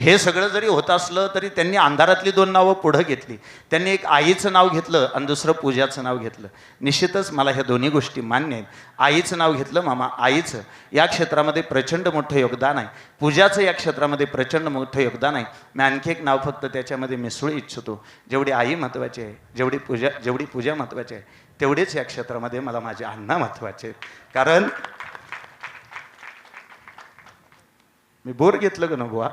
हे सगळं जरी होत असलं तरी त्यांनी अंधारातली दोन नावं पुढं घेतली. त्यांनी एक आईचं नाव घेतलं आणि दुसरं पूजाचं नाव घेतलं. निश्चितच मला ह्या दोन्ही गोष्टी मान्य आहेत. आईचं नाव घेतलं मामा, आईचं या क्षेत्रामध्ये प्रचंड मोठं योगदान आहे. पूजाचं या क्षेत्रामध्ये प्रचंड मोठं योगदान आहे. मी आणखी एक नाव फक्त त्याच्यामध्ये मिसळू इच्छितो. जेवढी आई महत्त्वाची आहे, जेवढी पूजा महत्त्वाची आहे, तेवढेच या क्षेत्रामध्ये मला माझे अण्णा महत्त्वाचे आहेत. कारण मी बोर घेतलं का ना बुवा,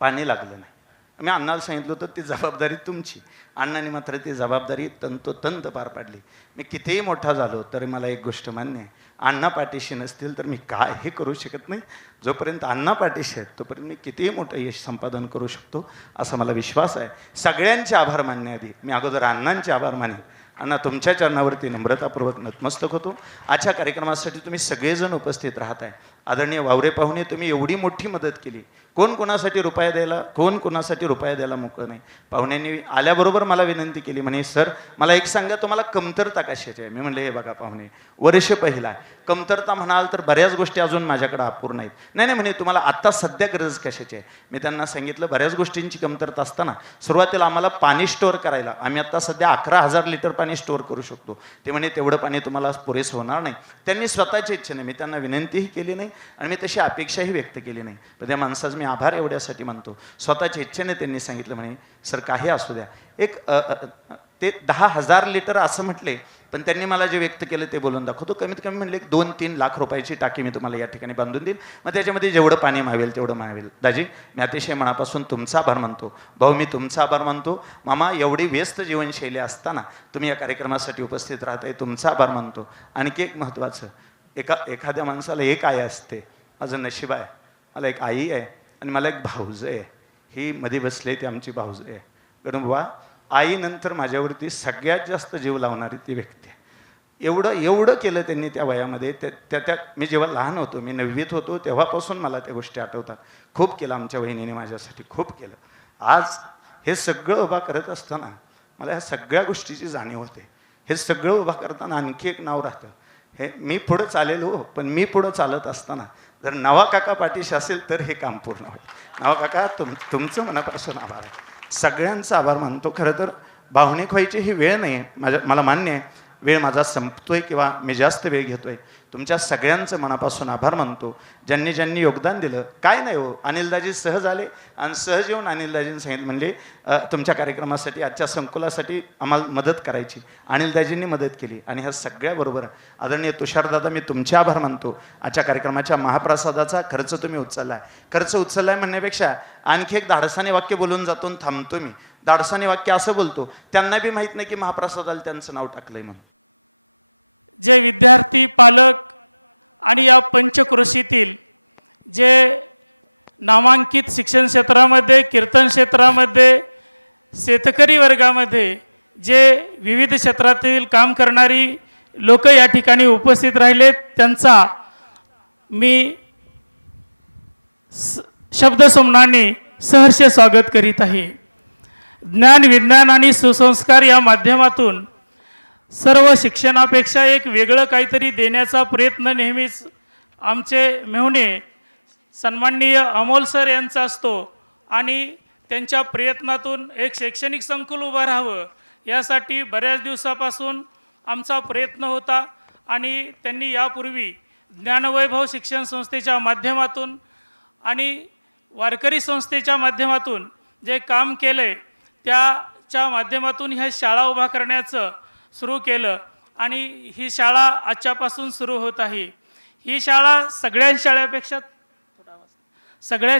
पाणी लागलं नाही. मी अण्णाला सांगितलं होतं ती जबाबदारी तुमची. अण्णाने मात्र ती जबाबदारी तंतोतंत पार पाडली. मी कितीही मोठा झालो तरी मला एक गोष्ट मान्य आहे, अण्णा पाठीशी नसतील तर मी काहीही करू शकत नाही. जोपर्यंत अण्णा पाठीशी आहेत तोपर्यंत मी कितीही मोठं यश संपादन करू शकतो असा मला विश्वास आहे. सगळ्यांचे आभार मानण्याआधी मी अगोदर अण्णांचे आभार मानेन. अण्णा, तुमच्या चरणावरती नम्रतापूर्वक नतमस्तक होतो. आजच्या कार्यक्रमासाठी तुम्ही सगळेजण उपस्थित राहत आहे. आदरणीय वावरे पाहुणे, तुम्ही एवढी मोठी मदत केली. कोण कोणासाठी रुपया द्यायला मोकळं नाही. पाहुण्यांनी आल्याबरोबर मला विनंती केली, म्हणे सर मला एक सांगा तुम्हाला कमतरता कशाची आहे. मी म्हणले हे बघा पाहुणे, वर्ष पहिला आहे, कमतरता म्हणाल तर बऱ्याच गोष्टी अजून माझ्याकडे अपूर्ण आहेत. नाही म्हणे तुम्हाला आत्ता सध्या गरज कशाची आहे. मी त्यांना सांगितलं बऱ्याच गोष्टींची कमतरता असताना सुरुवातीला आम्हाला पाणी स्टोअर करायला, आम्ही आत्ता सध्या 11,000 लिटर पाणी स्टोअर करू शकतो. ते म्हणे तेवढं पाणी तुम्हाला पुरेसं होणार नाही. त्यांनी स्वतःच्या इच्छेने, मी त्यांना विनंतीही केली नाही आणि मी तशी अपेक्षाही व्यक्त केली नाही, पण त्या माणसाचं मी आभार एवढ्यासाठी मानतो. स्वतःच्या इच्छेने त्यांनी सांगितलं म्हणे सर काही असू द्या, एक ते 10,000 लिटर असं म्हटले, पण त्यांनी मला जे व्यक्त केलं ते बोलून दाखवतो. कमीत कमी म्हणले 2-3 लाख रुपयाची टाकी मी तुम्हाला या ठिकाणी बांधून देईल, मग त्याच्यामध्ये जेवढं पाणी मावेल तेवढं मावेल. दाजी, मी अतिशय मनापासून तुमचा आभार मानतो. भाऊ, मी तुमचा आभार मानतो. मामा, एवढी व्यस्त जीवनशैली असताना तुम्ही या कार्यक्रमासाठी उपस्थित राहताय, तुमचा आभार मानतो. आणखी एक महत्त्वाचं, एखाद्या माणसाला एक आई असते. माझं नशीब आहे, मला एक आई आहे आणि मला एक भाऊज आहे. ही मध्ये बसले ती आमची भाऊज आहे. कारण बुवा, आईनंतर माझ्यावरती सगळ्यात जास्त जीव लावणारी ती व्यक्ती आहे. एवढं केलं त्यांनी त्या वयामध्ये. त्या मी जेव्हा लहान होतो, मी 9वीत होतो, तेव्हापासून मला त्या गोष्टी आठवतात. खूप केलं आमच्या वहिनीने माझ्यासाठी, खूप केलं. आज हे सगळं उभा करत असताना मला ह्या सगळ्या गोष्टीची जाणीव होते. हे सगळं उभा करताना आणखी एक नाव राहतं. हे मी पुढं चालेलो, पण मी पुढं चालत असताना जर नवा काका पाठीशी असेल तर हे काम पूर्ण होईल. नवा काका, तुमचं मनापासून आभार आहे. सगळ्यांचा आभार मानतो. खरं तर भावनिक व्हायची ही वेळ नाही आहे. मला मान्य आहे वेळ माझा संपतोय किंवा मी जास्त वेळ घेतोय. तुमच्या सगळ्यांचं मनापासून आभार मानतो. ज्यांनी योगदान दिलं. काय नाही हो, अनिलदाजी सहज आले आणि सहज येऊन अनिलदाजींनी सांगितलं, म्हणले तुमच्या कार्यक्रमासाठी, आजच्या संकुलासाठी आम्हाला मदत करायची. अनिलदाजींनी मदत केली आणि ह्या सगळ्याबरोबर आदरणीय तुषारदादा, मी तुमचे आभार मानतो. आजच्या कार्यक्रमाच्या महाप्रसादाचा खर्च तुम्ही उचललाय. खर्च उचललाय म्हणण्यापेक्षा आणखी एक धाडसाने वाक्य बोलून जातो, थांबतो मी. धाडसाने वाक्य असं बोलतो, त्यांना बी माहीत नाही की महाप्रसादाला त्यांचं नाव टाकलंय म्हणून. जे विद्यार्थी, पालक आणि या पंचक्रोशीतील जे नामांकित शिक्षण क्षेत्रामध्ये, कीर्तन क्षेत्रामध्ये, शेतकरी वर्गामध्ये जे विविध क्षेत्रातील काम करणारी लोक या ठिकाणी उपस्थित राहिलेत, त्यांचा मी शब्दसुमनाने सहर्ष स्वागत करीत आहे. ज्ञान, विज्ञान आणि सुसंस्कार या माध्यमातून सर्व शिक्षणापेक्षा एक वेगळं काहीतरी देण्याचा प्रयत्न नेहमीच आमचे मेहुणे सन्माननीय अमोल सर यांचा असतो आणि त्यांच्या प्रयत्नातून एक शैक्षणिक संकुल उभं राहावं यासाठी बऱ्याच दिवसापासून आमचा प्रयत्न होता आणि त्यांनी यापूर्वी ज्ञानवैभव शिक्षण संस्थेच्या माध्यमातून आणि वारकरी संस्थेच्या माध्यमातून जे काम केलं आहे त्याच्या माध्यमातून ह्या शाळा उभा करण्याचं सुरू केलं आणि ही शाळा आजच्यापासून सुरू होत आहे. ही शाळा सगळ्या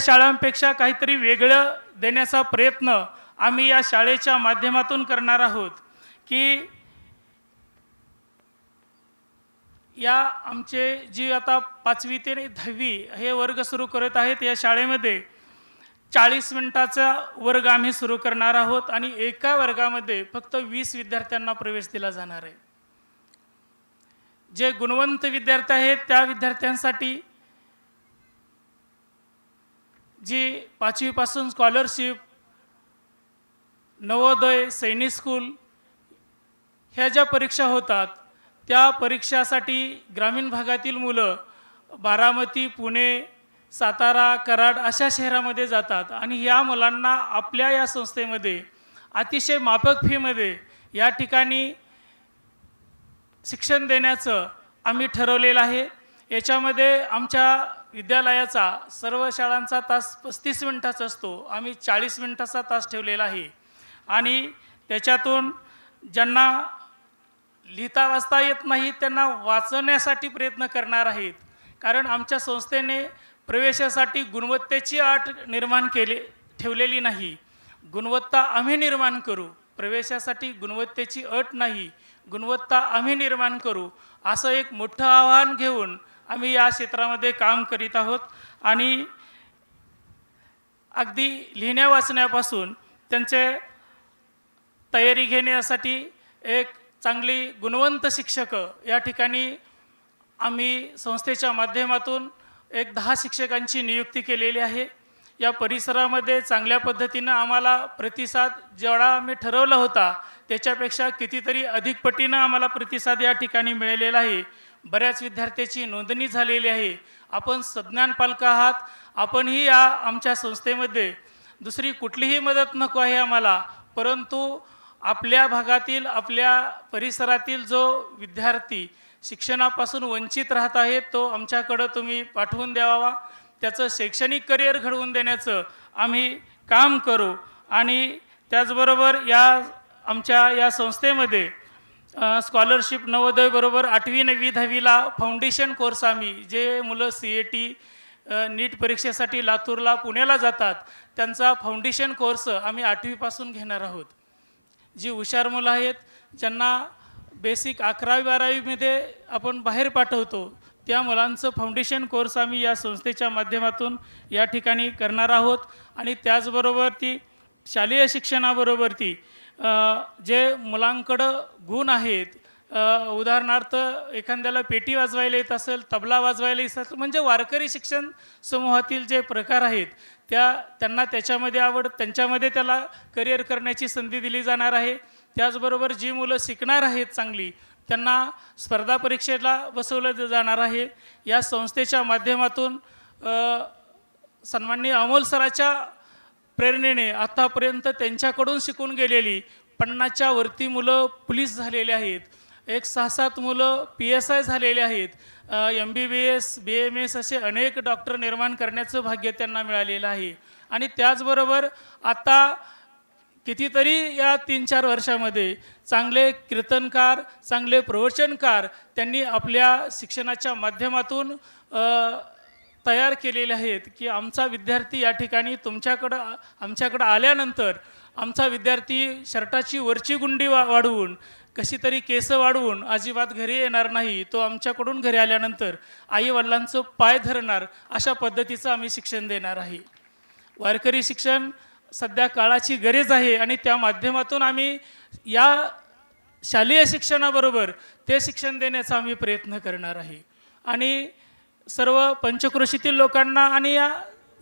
शाळांपेक्षा काहीतरी वेगळं देण्याचा प्रयत्न आम्ही या शाळेच्या माध्यमातून करणार आहोत. की या आमचे जी आता 5वी ते 10वी हे वर्ग सुरू करत आहेत, या शाळेमध्ये 40 मिनिटाचा वर्ग आम्ही सुरू करणार आहोत आणि एका वर्गामध्ये फक्त 20 विद्यार्थ्यांना प्रवेश दिला जाणार आहे. जे गुणवंत विद्यार्थी आहेत त्या विद्यार्थ्यांसाठी जी 5वी पासून स्कॉलरशिप, नवोदय, सैनिक स्कूल ह्या ज्या परीक्षा होतात त्या परीक्षासाठी ग्रामीण भागातील मुलं बारामती, पुणे, सातारा, कराड अशा शहरामध्ये जातात आणि या मुलांना आपल्या या संस्थेमध्ये अतिशय माफक फीमध्ये या ठिकाणी शिक्षण देण्याचं आम्ही ठरवलेलं आहे. याच्यामध्ये आमच्या विद्यालयाचा सर्व शाळांचा तास 35 मिनिटाचा असतो. आम्ही 40 मिनिटाचा तास ठेवलेला आहे आणि त्याच्यातून ज्यांना लिहिता वाचता येत नाही त्यांना वाचवण्यासाठी प्रयत्न करणार आहेत. कारण आमच्या संस्थेने प्रवेशासाठी गुणवत्तेची अट निर्माण ठेवलेली नाही. गुणवत्ता आम्ही निर्माण करू. प्रवेशासाठी गुणवत्तेची अट नाही, गुणवत्ता आम्ही निर्माण करू असं एक मोठं आव्हान घेऊन आम्ही या क्षेत्रामध्ये काम करीत आहोत. आणि अगदी लिहिण्या वाचण्यापासून त्यांचे तयारी घेण्यासाठी एक चांगली गुणवंत शिक्षक या ठिकाणी आम्ही संस्थेच्या माध्यमातून एक 10 शिक्षकांची नियुक्ती केलेली आहे. या परिसरामध्ये चांगल्या पद्धतीनं आम्हाला प्रतिसाद जेवढा आम्ही ठरवला होता त्याच्यापेक्षा कितीतरी अधिक पटीनं आम्हाला प्रतिसाद या ठिकाणी मिळालेला आहे. बऱ्याच विद्यार्थ्याची नोंदणी झालेली आहे. आपण सज्ञान पालक आहात. आपणही या आमच्या संस्थेमध्ये दुसरी कुठलीही मदत नको आहे आम्हाला, परंतु आपल्या भागातील आपल्या परिसरातील जो विद्यार्थी शिक्षणापासून वंचित राहत आहे तो आमच्याकडं तुम्ही पाठवून द्यावा. त्याचं शैक्षणिक करिअर घडवून देण्याचं आम्ही काम करू. आणि त्याचबरोबर आमच्या या संस्थेमध्ये स्कॉलरशिप नवोदय बरोबर 8वी 9वी 10वीला फाउंडेशन कोर्स आम्ही जे मुलं CAT नीट परीक्षेसाठी लातूरला पुण्याला जातात त्यांचा फाउंडेशन कोर्स आम्ही 8वीपासून घेणार आहोत. जी हुशार मुलं आहेत ज्यांना बेसिक 11वी 12वीमध्ये आपण बाहेर पाठवतो त्या मुलांचं फाउंडेशन कोर्स आम्ही या संस्थेच्या माध्यमातून या ठिकाणी करणार आहोत. आणि त्याचबरोबर ती शालेय शिक्षणाबरोबर ती जे मुलांकडं गुण आहेत, उदाहरणार्थ एखाद्याला पेटी वाजवायला येत असेल, तबला वाजवायला येत असेल, म्हणजे वारकरी शिक्षण समूहातील जे प्रकार आहेत त्यांना त्याच्यामध्ये आवड, त्यांच्यामध्ये त्याला करिअर करण्याची संधी दिली जाणार आहे. त्याचबरोबर जी मुलं शिकणार आहेत चांगली त्यांना स्पर्धा परीक्षेला बसवलं जाणार आहे. या संस्थेच्या माध्यमातून सन्माननीय अमोल सराच्या प्रेरणेने आतापर्यंत त्यांच्याकडून शिकून गेलेली 50च्या वरती मुलं पोलीस झालेले आहेत. एक 6-7 मुलं PSI झालेले आहेत. MBBS BMS असे अनेक डॉक्टर निर्माण करण्याचं भाग्य त्यांना मिळालेलं आहे. आणि त्याचबरोबर आता कितीतरी या 3-4 वर्षामध्ये चांगले कीर्तनकार, चांगले प्रवचनकार त्यांनी आपल्या शिक्षणाच्या माध्यमातून तयार केलेले आहेत की आमचा विद्यार्थी या ठिकाणी आमच्याकडं आल्यानंतर आमचा विद्यार्थी शर्टाची वरची गुंडी वाढवून कशी तरी केस वाढवून अजिबात घरी येणार नाही. तो आमच्याकडून घरी आल्यानंतर आईवडिलांचं पाय धरणार अशा पद्धतीचं आम्ही शिक्षण देणार आहे. वारकरी शिक्षण सध्या काळाची गरज आहे आणि त्या माध्यमातून आम्ही या शालेय शिक्षणाबरोबर ते शिक्षण देण्याचा आम्ही प्रयत्न करणार आहे. आणि सर्व पंचक्रोशीतील लोकांना आणि या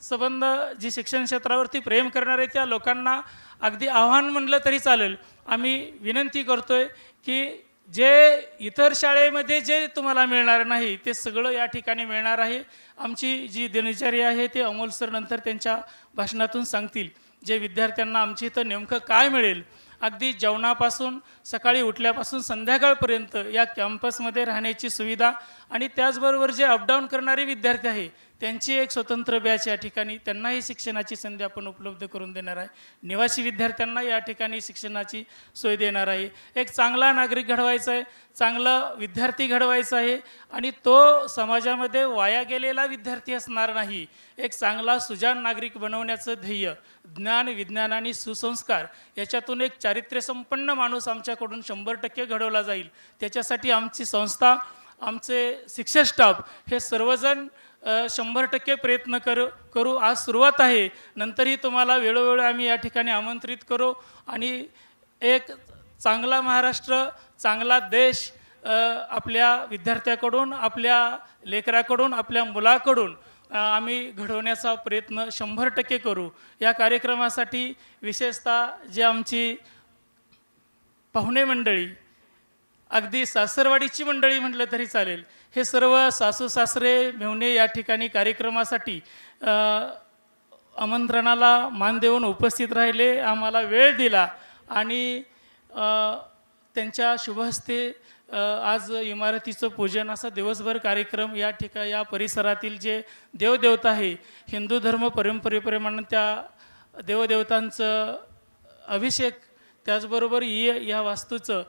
संबंध जी शिक्षण क्षेत्रावरती प्रेम करणारे त्या लोकांना अगदी आव्हान म्हणलं तरी चालेल, आम्ही विनंती करतोय की जे इतर शाळेमध्ये जे तुम्हाला मिळणार नाही ते सगळं या ठिकाणी मिळणार आहे. आमची जी दिनचर्या आहे ते अमोल सर नंतर त्यांच्या भाषणातून सांगतील. जे विद्यार्थ्यांना आमची इथं नेमकं काय मिळेल, अगदी जेवणापासून सकाळी उठल्यापासून संध्याकाळपर्यंत या कॅम्पसमध्ये राहण्याची सुविधा आणि त्याचबरोबर जे अपडाऊन करणारे विद्यार्थी आहे त्यांची एक स्वतंत्र बॅच या ठिकाणी त्यांनाही शिक्षणाची संधी आपण उपलब्ध करून देणार आहे. निवासी विद्यार्थ्यांना या ठिकाणी शिक्षणाची सोय देणार आहे. एक चांगला नागरिक घडवायचा आहे, चांगला विद्यार्थी घडवायचा आहे आणि तो समाजामध्ये वाया गेलेला विद्यार्थी असणार नाही. एक चांगला सुजाण नागरिक बनवण्याचं ध्येय ज्ञान, विज्ञान आणि सुसंस्कार याच्यातून एक चारित्र्यसंपन्न माणूस आमच्याकडून 100% घडवला जाईल. त्याच्यासाठी आमची संस्था, आमचे शिक्षक स्टाफ हे सर्वजण 100% प्रयत्न करू. आज सुरुवात आहे, नंतरही तुम्हाला वेळोवेळी आम्ही या ठिकाणी आमंत्रित करू आणि एक चांगला महाराष्ट्र, चांगला देश आपल्या विद्यार्थ्याकडून, आपल्या लेकराकडून, आपल्या मुलाकडून आम्ही घडवण्याचा प्रयत्न 100% करू. या कार्यक्रमासाठी विशेषतः जे आमची पाहुणे मंडळी, अगदी सासरवाडीची मंडळी म्हटलं तरी चालेल, हे सर्व सासू सासरे मेहुणे या ठिकाणी कार्यक्रमासाठी आमंत्रणाला मान देऊन उपस्थित राहिले, आम्हाला वेळ दिला आणि त्यांच्या शुभहस्ते आज इमारतीचं पूजन असा दिवसभर कार्यक्रम या ठिकाणी या परिसरातील जे देवदेवता आहे, हिंदू धर्म परंपरेप्रमाणे त्या देवदेवतांचं अभिषेक, त्याचबरोबर या वास्तूचं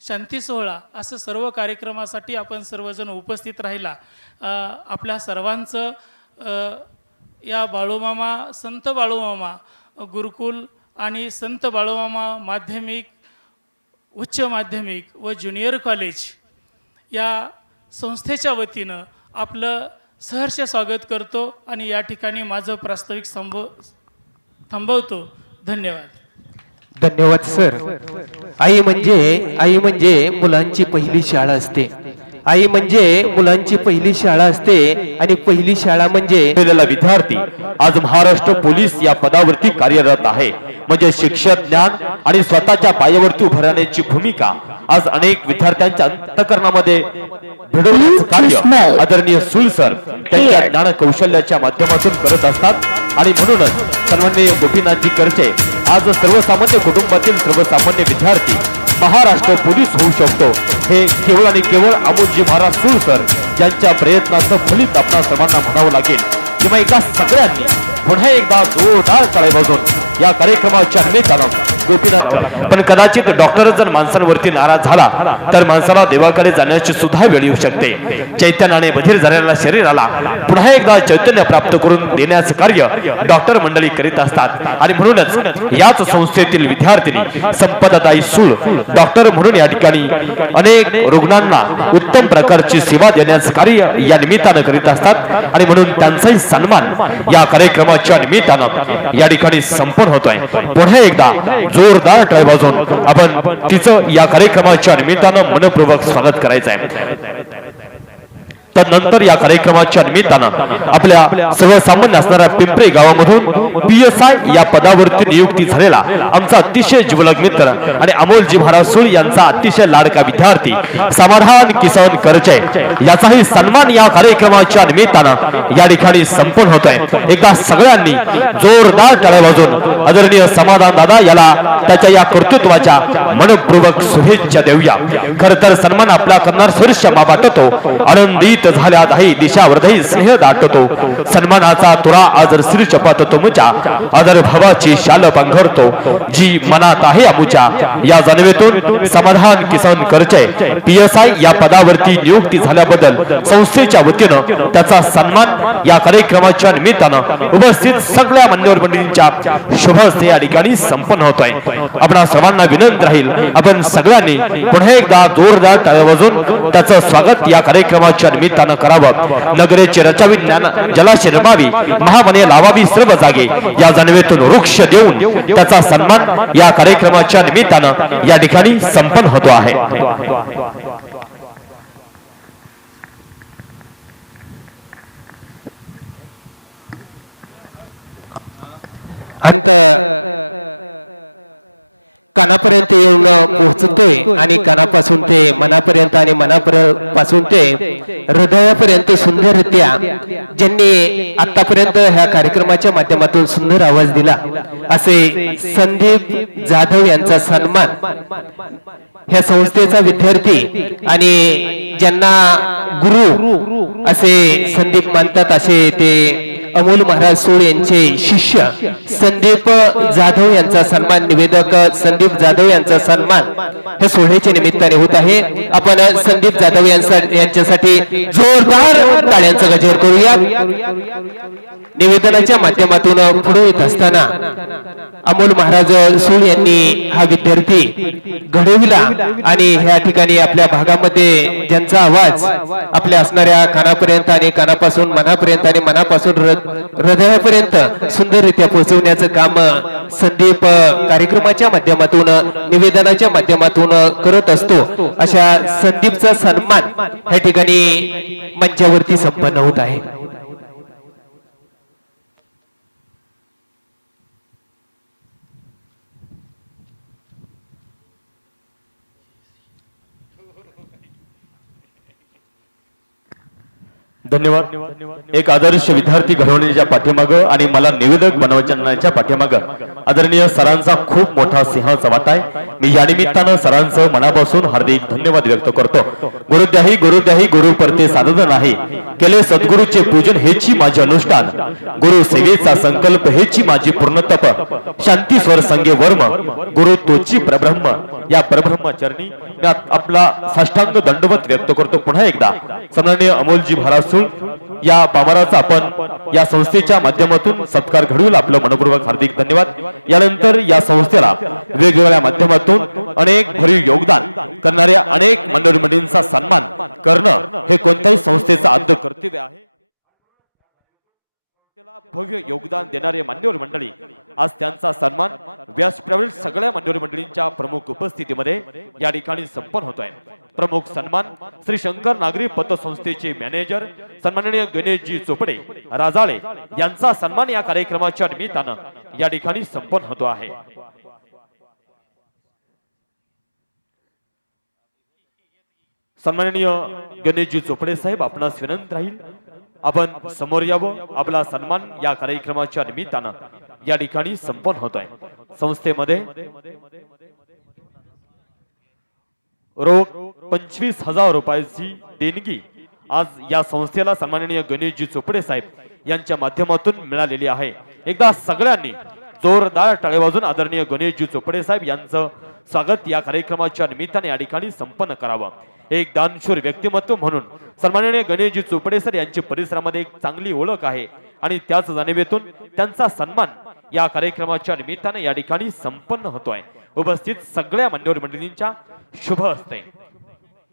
शांती सोहळा असं सर्व कार्यक्रमासाठी आपण सर्वजण उपस्थित राहिला. आपल्या सर्वांचं या बाळूमामा संत बाळूमामा गुरुकुल आणि संत बाळूमामा माध्यमिक, उच्च माध्यमिक व ज्युनियर कॉलेज या संस्थेच्या वतीनं आपलं सहर्ष स्वागत करतो आणि या ठिकाणी माझं प्रास्ताविक थांबवतो. धन्यवाद. धन्यवाद सर. आई म्हणजे मुलांची पहिली शाळा असते. आई म्हणजे मुलांची पहिली शाळा असते आणि पहिली शाळा म्हणजे विद्यार्थी आज महाराष्ट्र पोलीस या पदावरती कार्यरत आहे. म्हणजे शिक्षण, ज्ञान आणि स्वतःच्या पायावरती उभं राहण्याची भूमिका आज अनेक विद्यार्थ्यांच्या अंतःकरणामध्ये घडवण्याचं कार्य आदरणीय सुळ सर त्यांच्या ज्ञान कौशल्याच्या माध्यमातून करत असतात. आणि म्हणूनच सन्माननीय गोपीनाथजी करचे आज सर्वसामान्य कुटुंबातील सर्वसामान्य विद्यार्थी महाराष्ट्र पोलीस होऊ शकतो हे केवळ आणि केवळ अमोलजी महाराज सुळ सर यांच्या प्रयत्नाचं फलित आपणा सर्वांना म्हणावं लागेल. किंवा एका सगळ्यांनी पुन्हा एकदा जोरदार टाळ्या वाजवून या कार्यक्रमाच्या निमित्तानं गोपीनाथ. पण कदाचित डॉक्टर जर माणसांवरती नाराज झाला तर माणसाला देवाकडे जाण्याची सुद्धा वेळ येऊ शकते. चैतन्याने बधीर झालेल्या शरीराला पुन्हा एकदा चैतन्य प्राप्त करून देण्याचं कार्य डॉक्टर मंडळी करीत असतात. आणि म्हणूनच याच संस्थेतील विद्यार्थिनी संपदाताई सुळ डॉक्टर म्हणून या ठिकाणी अनेक रुग्णांना उत्तम प्रकारची सेवा देण्याचं कार्य या निमित्तानं करीत असतात. आणि म्हणून त्यांचाही सन्मान या कार्यक्रमाच्या निमित्तानं या ठिकाणी संपन्न होतोय. पुन्हा एकदा जोरदार टाळ्या वाजवून आपण तिचं या कार्यक्रमाच्या निमित्तानं मनपूर्वक स्वागत करायचं आहे. तदनंतर या कार्यक्रमाच्या निमित्तानं आपल्या सर्वसामान्य असणाऱ्या पिंपरी गावामधून PSI या पदावरती नियुक्ती झालेला आमचा अतिशय जिवलग मित्र आणि अमोलजी महाराज सुळ यांचा अतिशय लाडका विद्यार्थी समाधान किसन करचे याचाही सन्मान या कार्यक्रमाच्या निमित्तानं या ठिकाणी संपन्न होतोय. एकदा सगळ्यांनी जोरदार टाळ्या वाजवून आदरणीय समाधान दादा याला त्याच्या या कर्तृत्वाच्या मनपूर्वक शुभेच्छा देऊया. खर तर सन्मान आपला करणार स्वर्ष मा वाटतो, आनंदित झाल्या दाही दिशावरही स्नेह दाटतो. सन्मानाचा तुरा आदर श्री चपाततो मुचा आदर भावाची शाल पांघरतो. जी मनात आहे अमुच्या या जाणीवेतून समाधान किसन करचे PSI या पदावरती नियुक्ती झाल्याबद्दल संस्थेच्या वतीनं त्याचा सन्मान या कार्यक्रमाच्या निमित्तानं उपस्थित सगळ्या मान्यवर मंडळींच्या शुभ हस्ते या ठिकाणी संपन्न होतोय. आपणा सर्वांना विनंती राहील आपण सगळ्यांनी पुन्हा एकदा जोरदार टाळ्या वाजवून त्याचं स्वागत या कार्यक्रमाच्या निमित्तानं करावं. नगरेचे रचावी, ज्ञान जलाशय रमावी, महावने लावावी सर्व जागे या जाणीवेतून वृक्ष देऊन त्याचा सन्मान या कार्यक्रमाच्या निमित्तानं या ठिकाणी संपन्न होतो आहे. अंत कानापर्यंत येऊन पोहोचतोय आणि कानापासून ते मनापर्यंत आणि मनापासून ते हृदयापर्यंत सुंदररित्या ज्यांनी आतापर्यंत ह्या कार्यक्रमाच्या माध्यमातून सुंदर आवाज दिला असे संदीप जाधव यांचा सन्मान ह्या संस्थेचा विद्यार्थी आणि ज्यांना गुरु असे संदीप मानतात असे ते अमोल महाराज सुळ यांचे शिष्य संदीप जाधव यांचा सन्मान, निवेदक संदीप जाधव यांचा सन्मान हे सोहळ्याच्या निमित्ताने होत आहे. आपण संदीप जाधव यांच्यासाठी जोरदार टाळ्यांचा गजर करूया. निवेदनाच्या माध्यमातून पुढे येत असताना अमोल महाराज सुळ यांनी हा विद्यार्थी घडविला आणि ह्या ठिकाणी आपल्या भागामध्ये ज्यांचा आवाज आपल्या असणाऱ्या कानापर्यंत आणि कानापासून मनापर्यंत आणि मनापासून हृदयापर्यंत सुंदररित्या पोहोचवण्याचं काम संदीप कार्यक्रमाच्या माध्यमातून निवेदनाच्या माध्यमातून करत असतो. अशा संदीपचा सन्मान ह्या ठिकाणी मंचावरती संपन्न होत आहे. धन्यवाद. एक आदर्श विद्यार्थी घडवण्याच्या पाठीमागं आणि मला निवेदक बनवण्याच्या पाठीमागं आदरणीय सरांचा खूप मोठा सिंहाचा वाटा आहे. मी या निमित्तानं सरांचं मनापासून हार्दिक धन्यवाद व्यक्त करतो. गुरुद्याही गुरु परते साधन नाही, केले सद्गुरूचे पूजन हेची माझे अनुष्ठान, गुरु सेवेचा संकल्प हेची माझी पूर्णतप, शांती स्वर संगे वर्म, गुरु तोची परब्रह्म. या परब्रह्म चरणी आपला साष्टांग दंडवत व्यक्त करतो. पुन्हा एकदा सन्माननीय अमोलजी भारासूळ या पामराचा आपण या संस्थेच्या माध्यमातून सत्कार घडवून आपलं मनपूर्वक हार्दिक धन्यवाद. यानंतर या संस्थेला वेगवेगळ्या माध्यमातून अनेक भरीव योगदान करणाऱ्या अनेक मंडळी मंडळींचा सन्मान करणं हे कोणत्याही संस्थेचं आद्य कर्तव्य आहे. भव्य योगदान देणारे मान्यवर मंडळी, आज त्यांचा सन्मान व्यासपीठावरील सगळ्या मान्यवर मंडळींच्या प्रमुख उपस्थितीमध्ये या ठिकाणी संपन्न होतोय. प्रमुख सन्मान श्री शंकर नागरी पतसंस्थेचे मॅनेजर सन्माननीय गणेशजी चोपडे राजाळे यांचा सन्मान या कार्यक्रमाच्या निमित्तानं या ठिकाणी संपन्न होतो आहे. सन्माननीय गणेशजी चोपडे साहेब, आपणास विनंती राहील आपण समोर यावं. आपला सन्मान या कार्यक्रमाच्या निमित्तानं या ठिकाणी संपन्न होत आहे. संस्थेमध्ये रोख 25,000 रुपयाची देणगी आज या संस्थेला सन्माननीय गणेशजी चोपडे साहेब यांच्या माध्यमातून मिळालेली आहे. एकदा सगळ्यांनी जोरदार टाळ्या वाजवून आदरणीय गणेशजी चोपडे साहेब यांचं स्वागत या कार्यक्रमाच्या निमित्ताने या ठिकाणी संपन्न करावं. एक दानशूर व्यक्तिमत्व म्हणून सन्माननीय गणेशजी चोपडे सर यांची परिसरामध्ये एक चांगली ओळख आहे आणि त्याच जाणीवेतून त्यांचा सन्मान या कार्यक्रमाच्या निमित्ताने या ठिकाणी संपन्न होतोय. उपस्थित सगळ्या मान्यवर मंडळींच्या शुभ हस्ते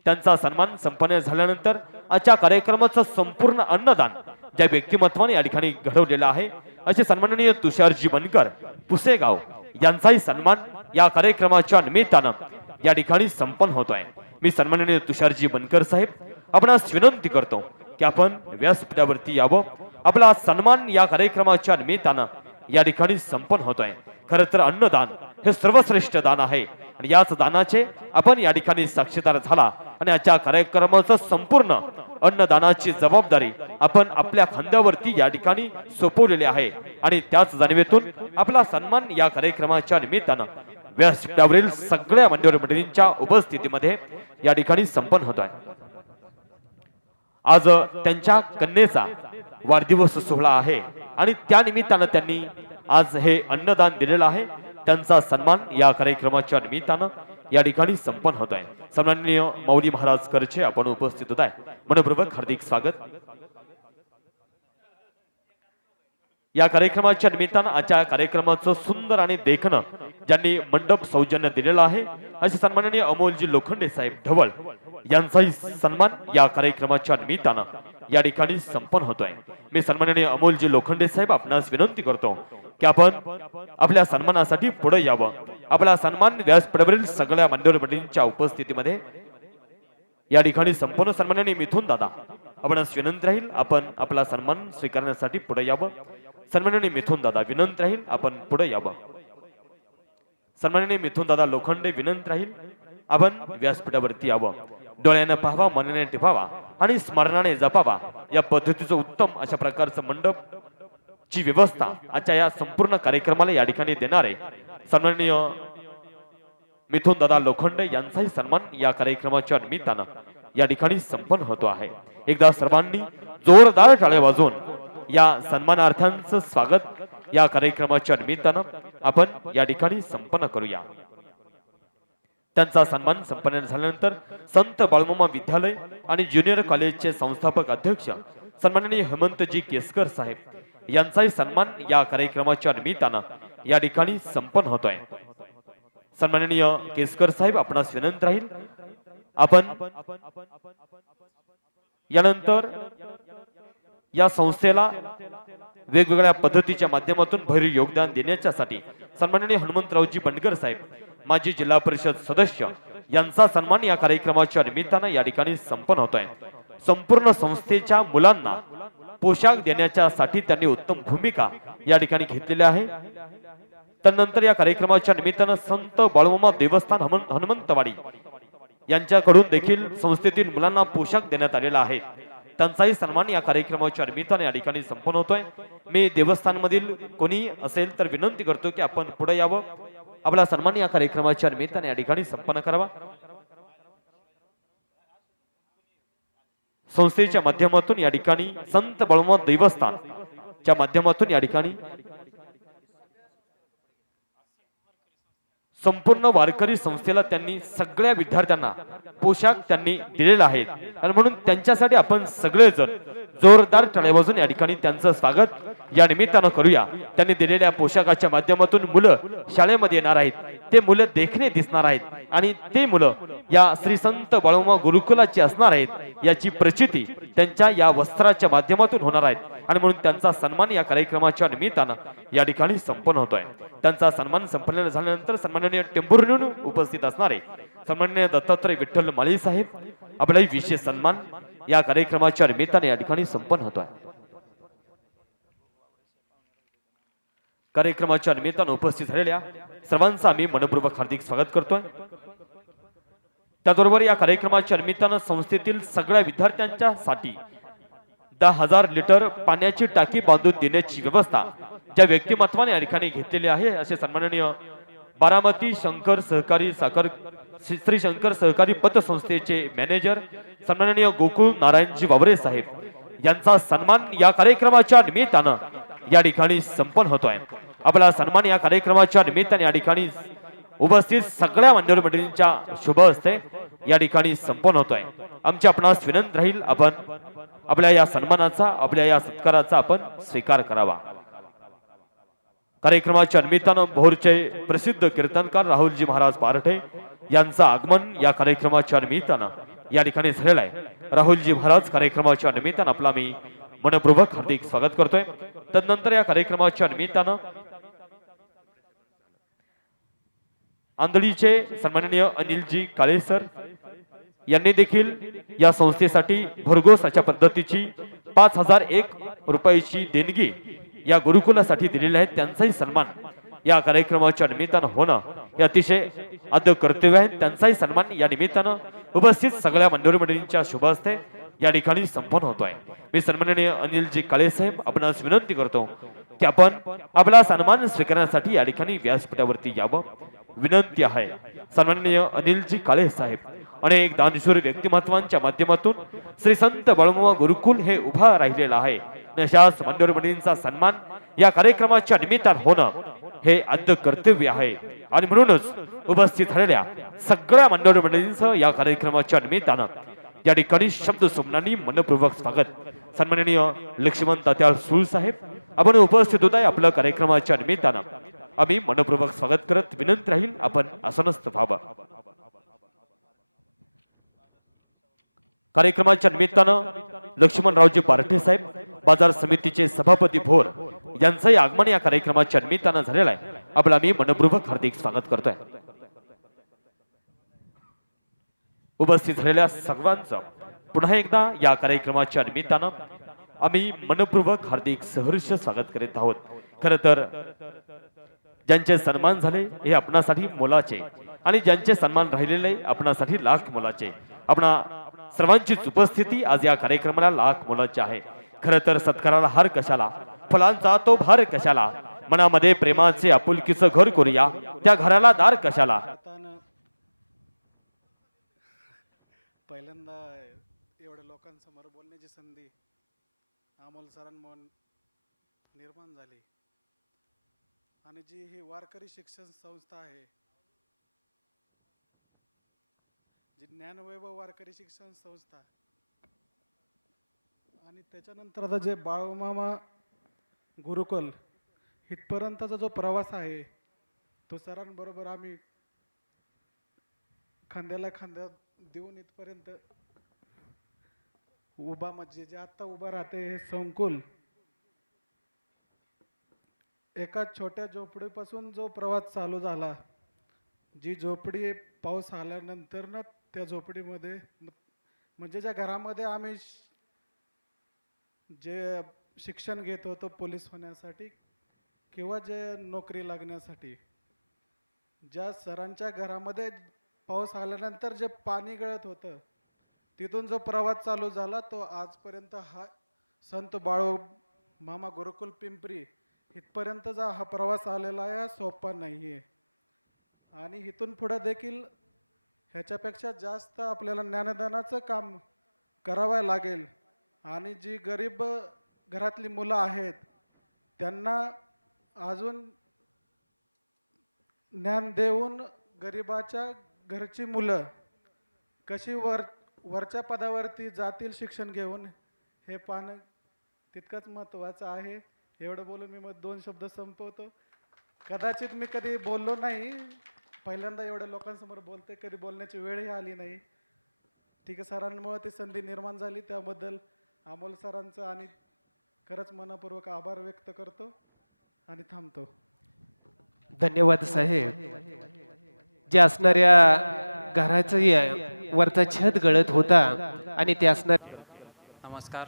त्यांचा सन्मान संपन्न झाल्यानंतर आजच्या कार्यक्रमाचं संपूर्ण अन्नदान ज्या व्यक्तिमत्वाने या ठिकाणी घडवलेलं आहे असे सन्माननीय तुषारजी बनकर पुसेगाव यांचाही सन्मान या कार्यक्रमाच्या निमित्तानं या ठिकाणी संपन्न होतोय. मी सन्माननीय तुषारजी बनकर साहेब आपणास विनंती करतो की आपण व्यासपीठावरती यावं. आपला सन्मान या कार्यक्रमाच्या निमित्तानं या ठिकाणी संपन्न होतोय. खरं तर अन्नदान हे सर्वश्रेष्ठ दान आहे आणि याच दानाचे आपण या ठिकाणी साक्षीदार झाला आणि आजच्या कार्यक्रमाचं संपूर्ण अन्नदानाची जबाबदारी आपण आपल्या खांद्यावरती या ठिकाणी सोपवलेली आहे आणि त्याच जाणीवेतून आपला सन्मान या कार्यक्रमाच्या निमित्तानं व्यासपीठावरील सगळ्या मान्यवर मंडळींच्या उपस्थितीमध्ये या ठिकाणी संपन्न होत आहे. आज त्यांच्या कन्येचा वाढदिवस सोहळा आहे आणि त्या निमित्तानं त्यांनी आज हे अन्नदान दिलेलं आहे. त्यांचा सन्मान या कार्यक्रमाच्या निमित्तानं या ठिकाणी संपन्न होत आहे. सन्माननीय मौली महाराज करचे आपण उपस्थित होत आहे. मनपूर्वक हार्दिक स्वागत. या कार्यक्रमाच्या निमित्तानं आजच्या कार्यक्रमाचं सुंदर आणि देखणं ज्यांनी मंडप सौजन्य दिलेलं आहे असे सन्माननीय अमोलजी लोखंडे साहेब ढवळ यांचाही सन्मान या कार्यक्रमाच्या निमित्तानं या ठिकाणी संपन्न होतोय. मी सन्माननीय अमोलजी लोखंडे साहेब आपणास विनंती करतो की आपण आपल्या सन्मानासाठी पुढे यावं. आपला सन्मान व्यासपीठावरील सगळ्या मान्यवर मंडळींच्या उपस्थितीमध्ये या ठिकाणी संपूर्ण सन्माननीय मिथुन दादा आपणास विनंती राहील आपण आपला सन्मान स्वीकारण्यासाठी पुढे यावं. सन्माननीय मिथुन दादा विनंती राहील आपण पुढे यावं. सन्माननीय मिथुन दादा लोखंडे विनंती राहील आपण व्यासपीठावरती यावं. डोळ्यानं पाहावा, मनाने टिपावा आणि स्मरणाने जपावा या पद्धतीचं उत्तम अशा प्रकारचं मंडप ची व्यवस्था आजच्या या संपूर्ण कार्यक्रमाला या ठिकाणी देणारे सन्माननीय मिथुन दादा लोखंडे यांचाही सन्मान या कार्यक्रमाच्या निमित्तानं या ठिकाणी संपन्न होतो आहे. एकदा सर्वांनी जोरदार टाळ्या वाजवून या सन्मानार्थांचं स्वागत या कार्यक्रमाच्या निमित्तानं आपण या ठिकाणी संपन्न करूया. त्यांचा सन्मान संपन्न झाल्यानंतर संत बाळमामा विद्यालय आणि ज्युनियर कॉलेजचे संस्थापक अध्यक्ष सन्माननीय हेमंतजी केसकर साहेब यांचाही सन्मान या कार्यक्रमाच्या निमित्तानं या ठिकाणी संपन्न होतोय. सन्माननीय केसकर साहेब आपणास विनंती राहील आपण यानंतर या संस्थेला वेगवेगळ्या पद्धतीच्या माध्यमातून भरीव योगदान देण्यासाठी सन्माननीय हनुमंतरावजी बंडकर साहेब माजी जिल्हा परिषद सदस्य यांचा सन्मान या कार्यक्रमाच्या निमित्तानं या ठिकाणी संपन्न होतोय. संपूर्ण संस्थेच्या मुलांना पोशाख देण्यासाठी त्यांनी उत्तम भूमिका या ठिकाणी घेतलेली आहे. त्यानंतर या कार्यक्रमाच्या निमित्तानं संत बाळमामा देवस्थान हनुमंतवाडी यांच्याकडून देखील संस्थेतील मुलांना पोशाख देण्यात आलेला आहे. त्यांचाही सन्मान या कार्यक्रमाच्या निमित्ताने या ठिकाणी संपन्न होतोय. मी देवस्थानमधील कोणी असेल तर विनंती करतो की आपण पुढे यावं, आपला सन्मान या कार्यक्रमाच्या निमित्ताने या ठिकाणी संपन्न करावा. संस्थेच्या माध्यमातून या ठिकाणी संत बळवंत देवस्थान च्या माध्यमातून या ठिकाणी संपूर्ण वारकरी संस्थेला त्यांनी सगळ्या विद्यार्थ्यांना पोशाख त्यांनी दिलेला आहे आणि म्हणून त्यांच्यासाठी आपण सगळेजण जोरदार टाळ्या वाजवून या ठिकाणी त्यांचं स्वागत या निमित्तानं करूया. त्यांनी दिलेल्या पोशाखाच्या माध्यमातून मुलं शाळेमध्ये येणार आहेत, ते मुलं देखणे दिसणार आहेत आणि ते मुलं या श्री संत बळवंत गुरुकुलाची असणार आहेत याची प्रचिती त्यांच्या या वस्त्राच्या माध्यमातून होणार आहेत आणि म्हणून त्यांचा सन्मान या कार्यक्रमाच्या निमित्तानं या ठिकाणी संपन्न होतोय. त्यांचा सन्मान संपन्न झाल्यानंतर सन्माननीय टेंभुर्णीहून उपस्थित असणारे सन्माननीय दत्तात्रय विठ्ठल माळी साहेब आपलाही विशेष सन्मान या कार्यक्रमाच्या निमित्ताने या ठिकाणी संपन्न होतोय. कार्यक्रमाच्या निमित्तानं उपस्थित झालेल्या सर्वांचं आम्ही मनपूर्वक हार्दिक स्वागत करतोय. त्याचबरोबर या कार्यक्रमाच्या निमित्तानं संस्थेतील सगळ्या विद्यार्थ्यांच्या साठी 10,000 लिटर पाण्याची टाकी बांधून देण्याची व्यवस्था ज्या व्यक्तिमत्वाने या ठिकाणी घेतलेली आहे असे सन्माननीय बारामती शंकर सहकारी साखर श्री शंकर सहकारी पतसंस्थेचे मॅनेजर सन्माननीय गोकुळ नारायणजी वावरे साहेब यांचा सन्मान या कार्यक्रमाच्या निमित्तानं या ठिकाणी संपन्न होतोय. आपला सन्मान या कार्यक्रमाच्या निमित्ताने या ठिकाणी उपस्थित सगळ्या मान्यवर मंडळींच्या शुभ हस्ते या ठिकाणी संपन्न होतोय. आमची आपणास विनंती राहील आपण आपल्या या सन्मानाचा आपल्या या सत्काराचा आपण स्वीकार करावा. कार्यक्रमाच्या निमित्तानं भोरचे प्रसिद्ध कीर्तनकार राहुलजी महाराज पारठे यांचं आगमन या कार्यक्रमाच्या निमित्तानं या ठिकाणी झालेलं आहे. राहुलजी महाराज कार्यक्रमाच्या निमित्तानं आपला मी मनपूर्वक हार्दिक स्वागत करतोय. तदनंतर या कार्यक्रमाच्या निमित्तानं आंधळीचे सन्माननीय अनिलजी काळे सर यांनी देखील या संस्थेसाठी भरघोस अशा पद्धतीची 5,001 रुपयाची देणगी या गुरुकुलासाठी दिलेली आहे. त्यांचाही सन्मान या कार्यक्रमाच्या निमित्तानं होणं हे अतिशय आद्य कर्तव्य आहे. त्यांचाही सन्मान या निमित्तानं उपस्थित सगळ्या मान्यवर मंडळींच्या शुभ हस्ते या ठिकाणी संपन्न होतोय. मी सन्माननीय अनिलजी काळे साहेब आपणास विनंती करतो की आपण आपला सन्मान स्वीकारण्यासाठी या ठिकाणी व्यासपीठावरती यावं विनंती आहे. सन्माननीय अनिलजी काळे साहेब अनेक दानशूर व्यक्तिमत्वांच्या माध्यमातून श्री संत बळवंत गुरुकुल हे उभा राहिलेलं आहे. अशाच मान्यवर मंडळींचा सन्मान या कार्यक्रमाच्या निमित्तानं होणं हे आद्य कर्तव्य आहे आणि म्हणूनच उपस्थित झालेल्या सगळ्या मान्यवर मंडळींचं या कार्यक्रमाच्या निमित्तानं या ठिकाणी शब्द सुमनांनी मनपूर्वक स्वागत. सन्माननीय लक्ष्मण तात्याळ सूळ साहेब आपण उपस्थित होत आहे. आपल्या कार्यक्रमाच्या निमित्तानं आम्ही मनपूर्वक स्वागत करत विनंती राहील आपण आसनस्थ व्हावं. कार्यक्रमाच्या निमित्तानं लक्ष्मणरावजी पारठे साहेब बाजार समितीचे सभापती भोर यांचंही आगमन या कार्यक्रमाच्या निमित्तानं झालेलं आहे. आपला मी मनपूर्वक हार्दिक स्वागत करतोय. उपस्थित झालेल्या सर्वांचं पुन्हा एकदा या कार्यक्रमाच्या निमित्तानं आम्ही मनपूर्वक हार्दिक सहर्ष स्वागत करीत आहोत. खरं तर ज्यांचे सन्मान झाले हे आपणासाठी मोलाचे आणि ज्यांचे सन्मान राहिलेले आपणासाठी लाख मोलाचे. आपणा सर्वांचीच उपस्थिती आज या कार्यक्रमाला लाख मोलाची आहे. खरं तर सत्काराला हार कशाला, फुलांचा तो भार कशाला, मनामध्ये प्रेमाचे आपुलकीचं घर करूया, त्या घराला दार कशाला. पहिल्यांदा एवढ्या लोकांसमोर बोलण्याची संधी अमोल सरांमुळे निर्माण झाली आणि जी ही वारकरी शिक्षण संस्था आहे, जी ज्ञानवैभव वारकरी शिक्षण संस्था आणि त्याच्यानंतर आता जे बाळूमामा गुरुकुल इथपर्यंतचा जो प्रवास आहे तो सरांबरोबर आम्ही खांद्याला खांदा देऊन इथपर्यंत उभा म्हणजे जे आता उभा राहते हे संकुल एका छोट्या झोपडीपासून जो प्रवास चालू झाला, जी झोपडी पाऊस आल्यानंतर ना त्या झोपडीमध्ये म्हणजे ज्या घरामध्ये आम्ही जे शिक्षण घेत होतो पोलीस होण्यासाठी किंवा जे नोकरी लागण्यासाठी, ज्या सरांच्या घरामध्ये पाऊस आल्यानंतर जे पाणी गळत होतं तिथून जो प्रवास चालू झाला तो आजपर्यंत हा संत बाळू मामा गुरुकुल पिंपरी इथपर्यंतचा हा प्रवास आलेला आहे, हा सोपा नाही आहे. आणि इथून पुढे देखील ह्याच्यापेक्षा जास्त आपल्याला ज्ञानदानाचं काम करावं लागेल. आणि जी गरीब घरातली मुलं आहेत त्यांना अजून ज्ञान देऊन गरिबाच्या घरची मुलं कशी वरच्या पदावरती जातील शिक्षण घेऊन हे पाहणं तितकंच महत्त्वाचं आहे. एवढं बोलून मी मग 2 शब्द संपवतो. कदाचित मी कधी बोललो नाही, पहिल्यांदा एवढ्या लोकांसमोर बोलते, कधी बोलण्याची वेळही आली नाही. ठीक आहे, सरांमुळे ती संधी निर्माण झाली, त्याबद्दल अमोल सरांचं आणि खरंच मनपूर्वक आभार व्यक्त करतो आणि थांबतो. धन्यवाद साहेब. जे असणाऱ्या घराचं वरचा छत गळत होता आणि ते असणार. नमस्कार.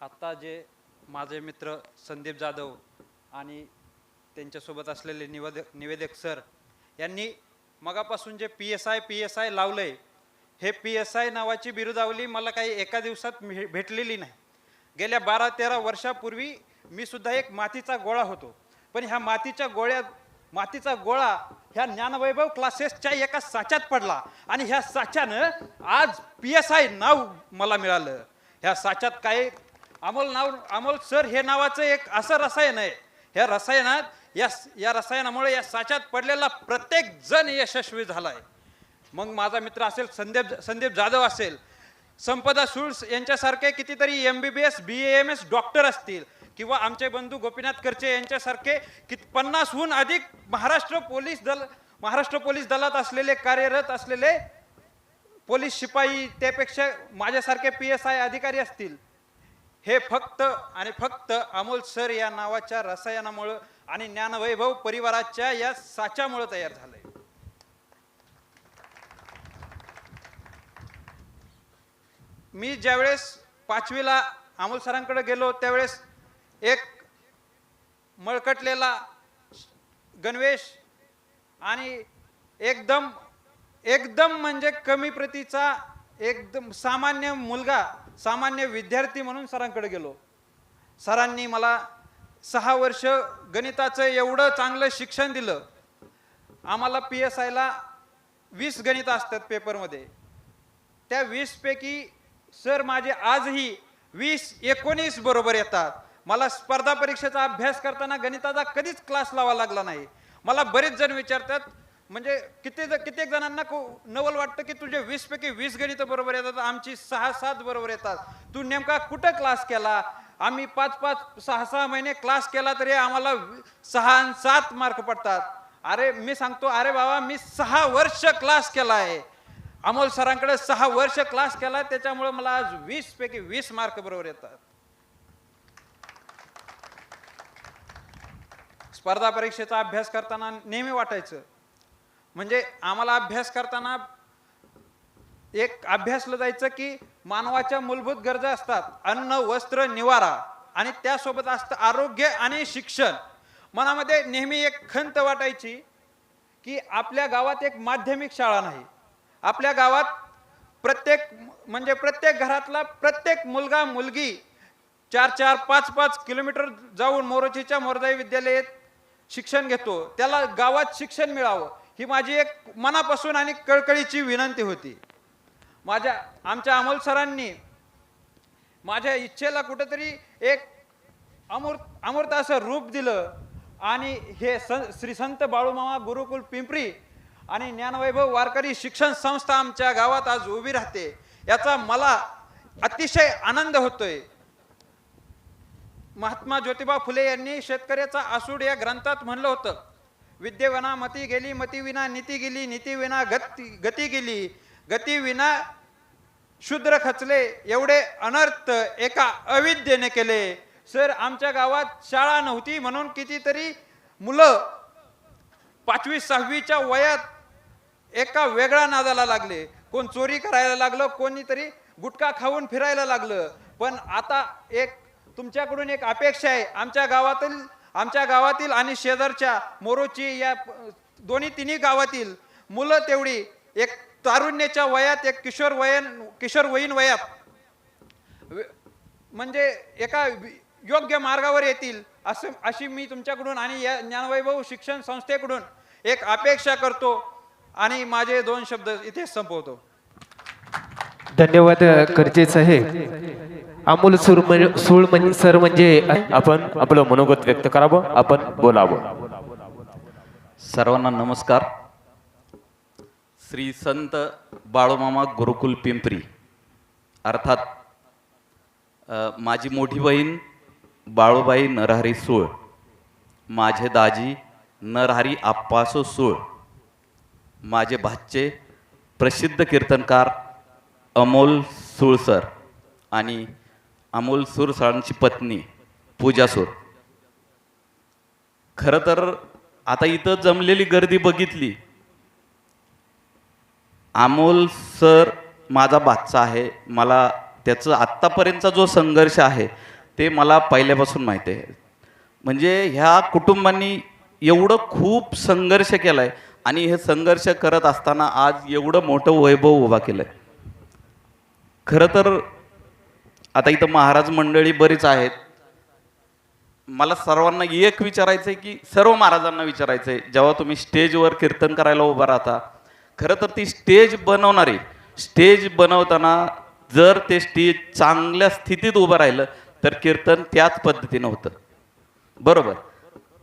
आत्ता जे माझे मित्र संदीप जाधव आणि त्यांच्यासोबत असलेले निवेदक सर यांनी मगापासून जे PSI लावलंय, हे PSI नावाची बिरुदावली मला काही एका दिवसात भेटलेली नाही. गेल्या 12-13 वर्षापूर्वी मी सुद्धा एक मातीचा गोळा होतो, पण ह्या मातीचा गोळा ह्या ज्ञानवैभव क्लासेसच्या एका साच्यात पडला आणि ह्या साच्यानं आज PSI नाव मला मिळालं. ह्या साच्यात काय अमोल सर हे नावाचं एक असं रसायन आहे. ह्या रसायनात या रसायनामुळे या साच्यात पडलेला प्रत्येक जण यशस्वी झालाय. मग माझा मित्र असेल संदीप जाधव असेल, संपदा सुळस यांच्यासारखे कितीतरी MBBS BAMS डॉक्टर असतील, किंवा आमचे बंधू गोपीनाथ करचे यांच्यासारखे 50हून अधिक महाराष्ट्र पोलीस दलात असलेले, कार्यरत असलेले पोलीस शिपाई, त्यापेक्षा माझ्यासारखे PSI अधिकारी असतील. हे फक्त आणि फक्त अमोल सर या नावाच्या रसायनामुळे आणि ज्ञानवैभव परिवाराच्या या साच्यामुळे तयार झालंय. मी ज्यावेळेस 5वीला अमोल सरांकडे गेलो त्यावेळेस एक मळकटलेला गणवेश आणि एकदम म्हणजे कमी प्रतीचा एकदम सामान्य मुलगा, सामान्य विद्यार्थी म्हणून सरांकडे गेलो. सरांनी मला 6 वर्ष गणिताचं एवढं चांगलं शिक्षण दिलं. आम्हाला PSIला 20 गणित असतात पेपरमध्ये. त्या 20 पैकी सर माझे आजही 20-19 बरोबर येतात. मला स्पर्धा परीक्षेचा अभ्यास करताना गणिताचा कधीच क्लास लावा लागला नाही. मला बरेच जण विचारतात, म्हणजे कित्येक जणांना नवल वाटतं की तुझे 20 पैकी 20 गणित बरोबर येतात, आमची 6-7 बरोबर येतात, तू नेमका कुठं क्लास केला? आम्ही 5-5, 6-6 महिने क्लास केला तरी आम्हाला 6-7 मार्क पडतात. अरे मी सांगतो, अरे बाबा मी 6 वर्ष क्लास केला आहे. अमोल सरांकडे 6 वर्ष क्लास केला, त्याच्यामुळे मला आज 20 पैकी 20 मार्क बरोबर येतात. स्पर्धा परीक्षेचा अभ्यास करताना नेहमी वाटायचं, म्हणजे आम्हाला अभ्यास करताना एक अभ्यासलं जायचं की मानवाच्या मूलभूत गरजा असतात, अन्न, वस्त्र, निवारा, आणि त्यासोबत असतं आरोग्य आणि शिक्षण. मनामध्ये नेहमी एक खंत वाटायची की आपल्या गावात एक माध्यमिक शाळा नाही. आपल्या गावात प्रत्येक घरातला प्रत्येक मुलगा मुलगी 4-4, 5-5 किलोमीटर जाऊन मोरोचीच्या मोरदाई विद्यालयात शिक्षण घेतो. त्याला गावात शिक्षण मिळावं ही माझी एक मनापासून आणि कळकळीची विनंती होती. आमच्या अमोल सरांनी माझ्या इच्छेला कुठेतरी एक अमूर्त असं रूप दिलं आणि हे श्री संत बाळूमामा गुरुकुल पिंपरी आणि ज्ञानवैभव वारकरी शिक्षण संस्था आमच्या गावात आज उभी राहते, याचा मला अतिशय आनंद होतोय. महात्मा ज्योतिबा फुले यांनी शेतकऱ्याचा आसूड या ग्रंथात म्हणलं होतं, विद्येविना मती गेली, मती विना नीती गेली, नीती विना गती गेली, गती विना शूद्र खचले, एवढे अनर्थ एका अविद्येने केले. सर आमच्या गावात शाळा नव्हती म्हणून कितीतरी मुलं 5वी-6वीच्या वयात एका वेगळ्या नादाला लागले. कोण चोरी करायला लागलं, कोणीतरी गुटखा खाऊन फिरायला लागलं. पण आता एक तुमच्याकडून एक अपेक्षा आहे, आमच्या गावातील आणि शेजारच्या मोरोची या 2-3 गावातील मुलं तेवढी एक तारुण्याच्या वयात एक किशोरवयीन वयात म्हणजे एका योग्य मार्गावर येतील अशी मी तुमच्याकडून आणि या ज्ञानवैभव शिक्षण संस्थेकडून एक अपेक्षा करतो आणि माझे 2 शब्द इथे संपवतो. धन्यवाद करजे साहेब. अमोल सर म्हणजे आपण आपलं मनोगत व्यक्त करावं, आपण बोलावं. सर्वांना नमस्कार. श्री संत बाळूमामा गुरुकुल पिंपरी अर्थात माझी मोठी बहीण बाळूबाई नरहरी सूळ, माझे दाजी नरहरी आप्पासो सूळ, माझे भाचे प्रसिद्ध कीर्तनकार अमोल सूळ सर आणि अमोल सूळ सरांची पत्नी पूजा सूळ. खरं तर आता इथं जमलेली गर्दी बघितली, अमोल सर माझा भाचा आहे. मला त्याचं आत्तापर्यंतचा जो संघर्ष आहे ते मला पहिल्यापासून माहिती आहे. म्हणजे ह्या कुटुंबांनी एवढं खूप संघर्ष केला आहे आणि हे संघर्ष करत असताना आज एवढं मोठं वैभव उभा केलं आहे. खरं तर आता इथं महाराज मंडळी बरीच आहेत. मला सर्वांना एक विचारायचं आहे की सर्व महाराजांना विचारायचं आहे, जेव्हा तुम्ही स्टेजवर कीर्तन करायला उभा राहता, खरं तर ती स्टेज बनवणारी स्टेज बनवताना जर ते स्टेज चांगल्या स्थितीत उभं राहिलं तर कीर्तन त्याच पद्धतीनं होतं, बरोबर.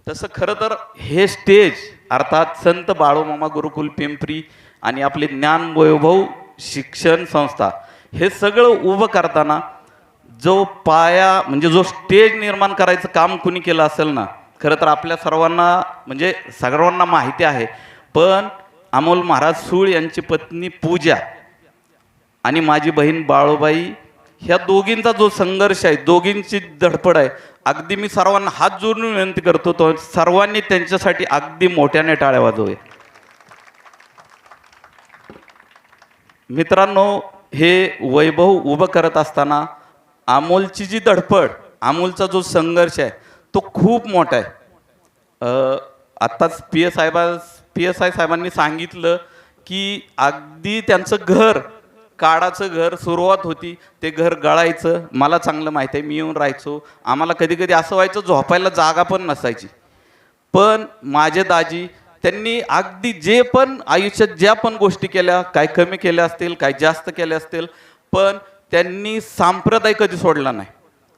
तसं खरं तर हे स्टेज अर्थात संत बाळूमामा गुरुकुल पिंपरी आणि आपली ज्ञानवैभव शिक्षण संस्था हे सगळं उभं करताना जो पाया म्हणजे जो स्टेज निर्माण करायचं काम कुणी केलं असेल ना, खरं तर आपल्या सर्वांना म्हणजे सर्वांना माहिती आहे. पण अमोल महाराज सूळ यांची पत्नी पूजा आणि माझी बहीण बाळूबाई ह्या दोघींचा जो संघर्ष आहे, दोघींची धडपड आहे, अगदी मी सर्वांना हात जोडून विनंती करतो तो सर्वांनी त्यांच्यासाठी अगदी मोठ्याने टाळ्या वाजवूया. मित्रांनो, हे वैभव उभं करत असताना अमोलची जी धडपड, अमोलचा जो संघर्ष आहे तो खूप मोठा आहे. आत्ताच PSI साहेबांनी सांगितलं की अगदी त्यांचं घर काडाचं घर सुरुवात होती, ते घर गळायचं. मला चांगलं माहिती आहे, मी येऊन राहायचो. आम्हाला कधी कधी असं व्हायचं झोपायला जागा पण नसायची. पण माझे दाजी त्यांनी अगदी जे पण आयुष्यात ज्या पण गोष्टी केल्या, काय कमी केल्या असतील, काय जास्त केल्या असतील, पण त्यांनी संप्रदाय कधी सोडला नाही.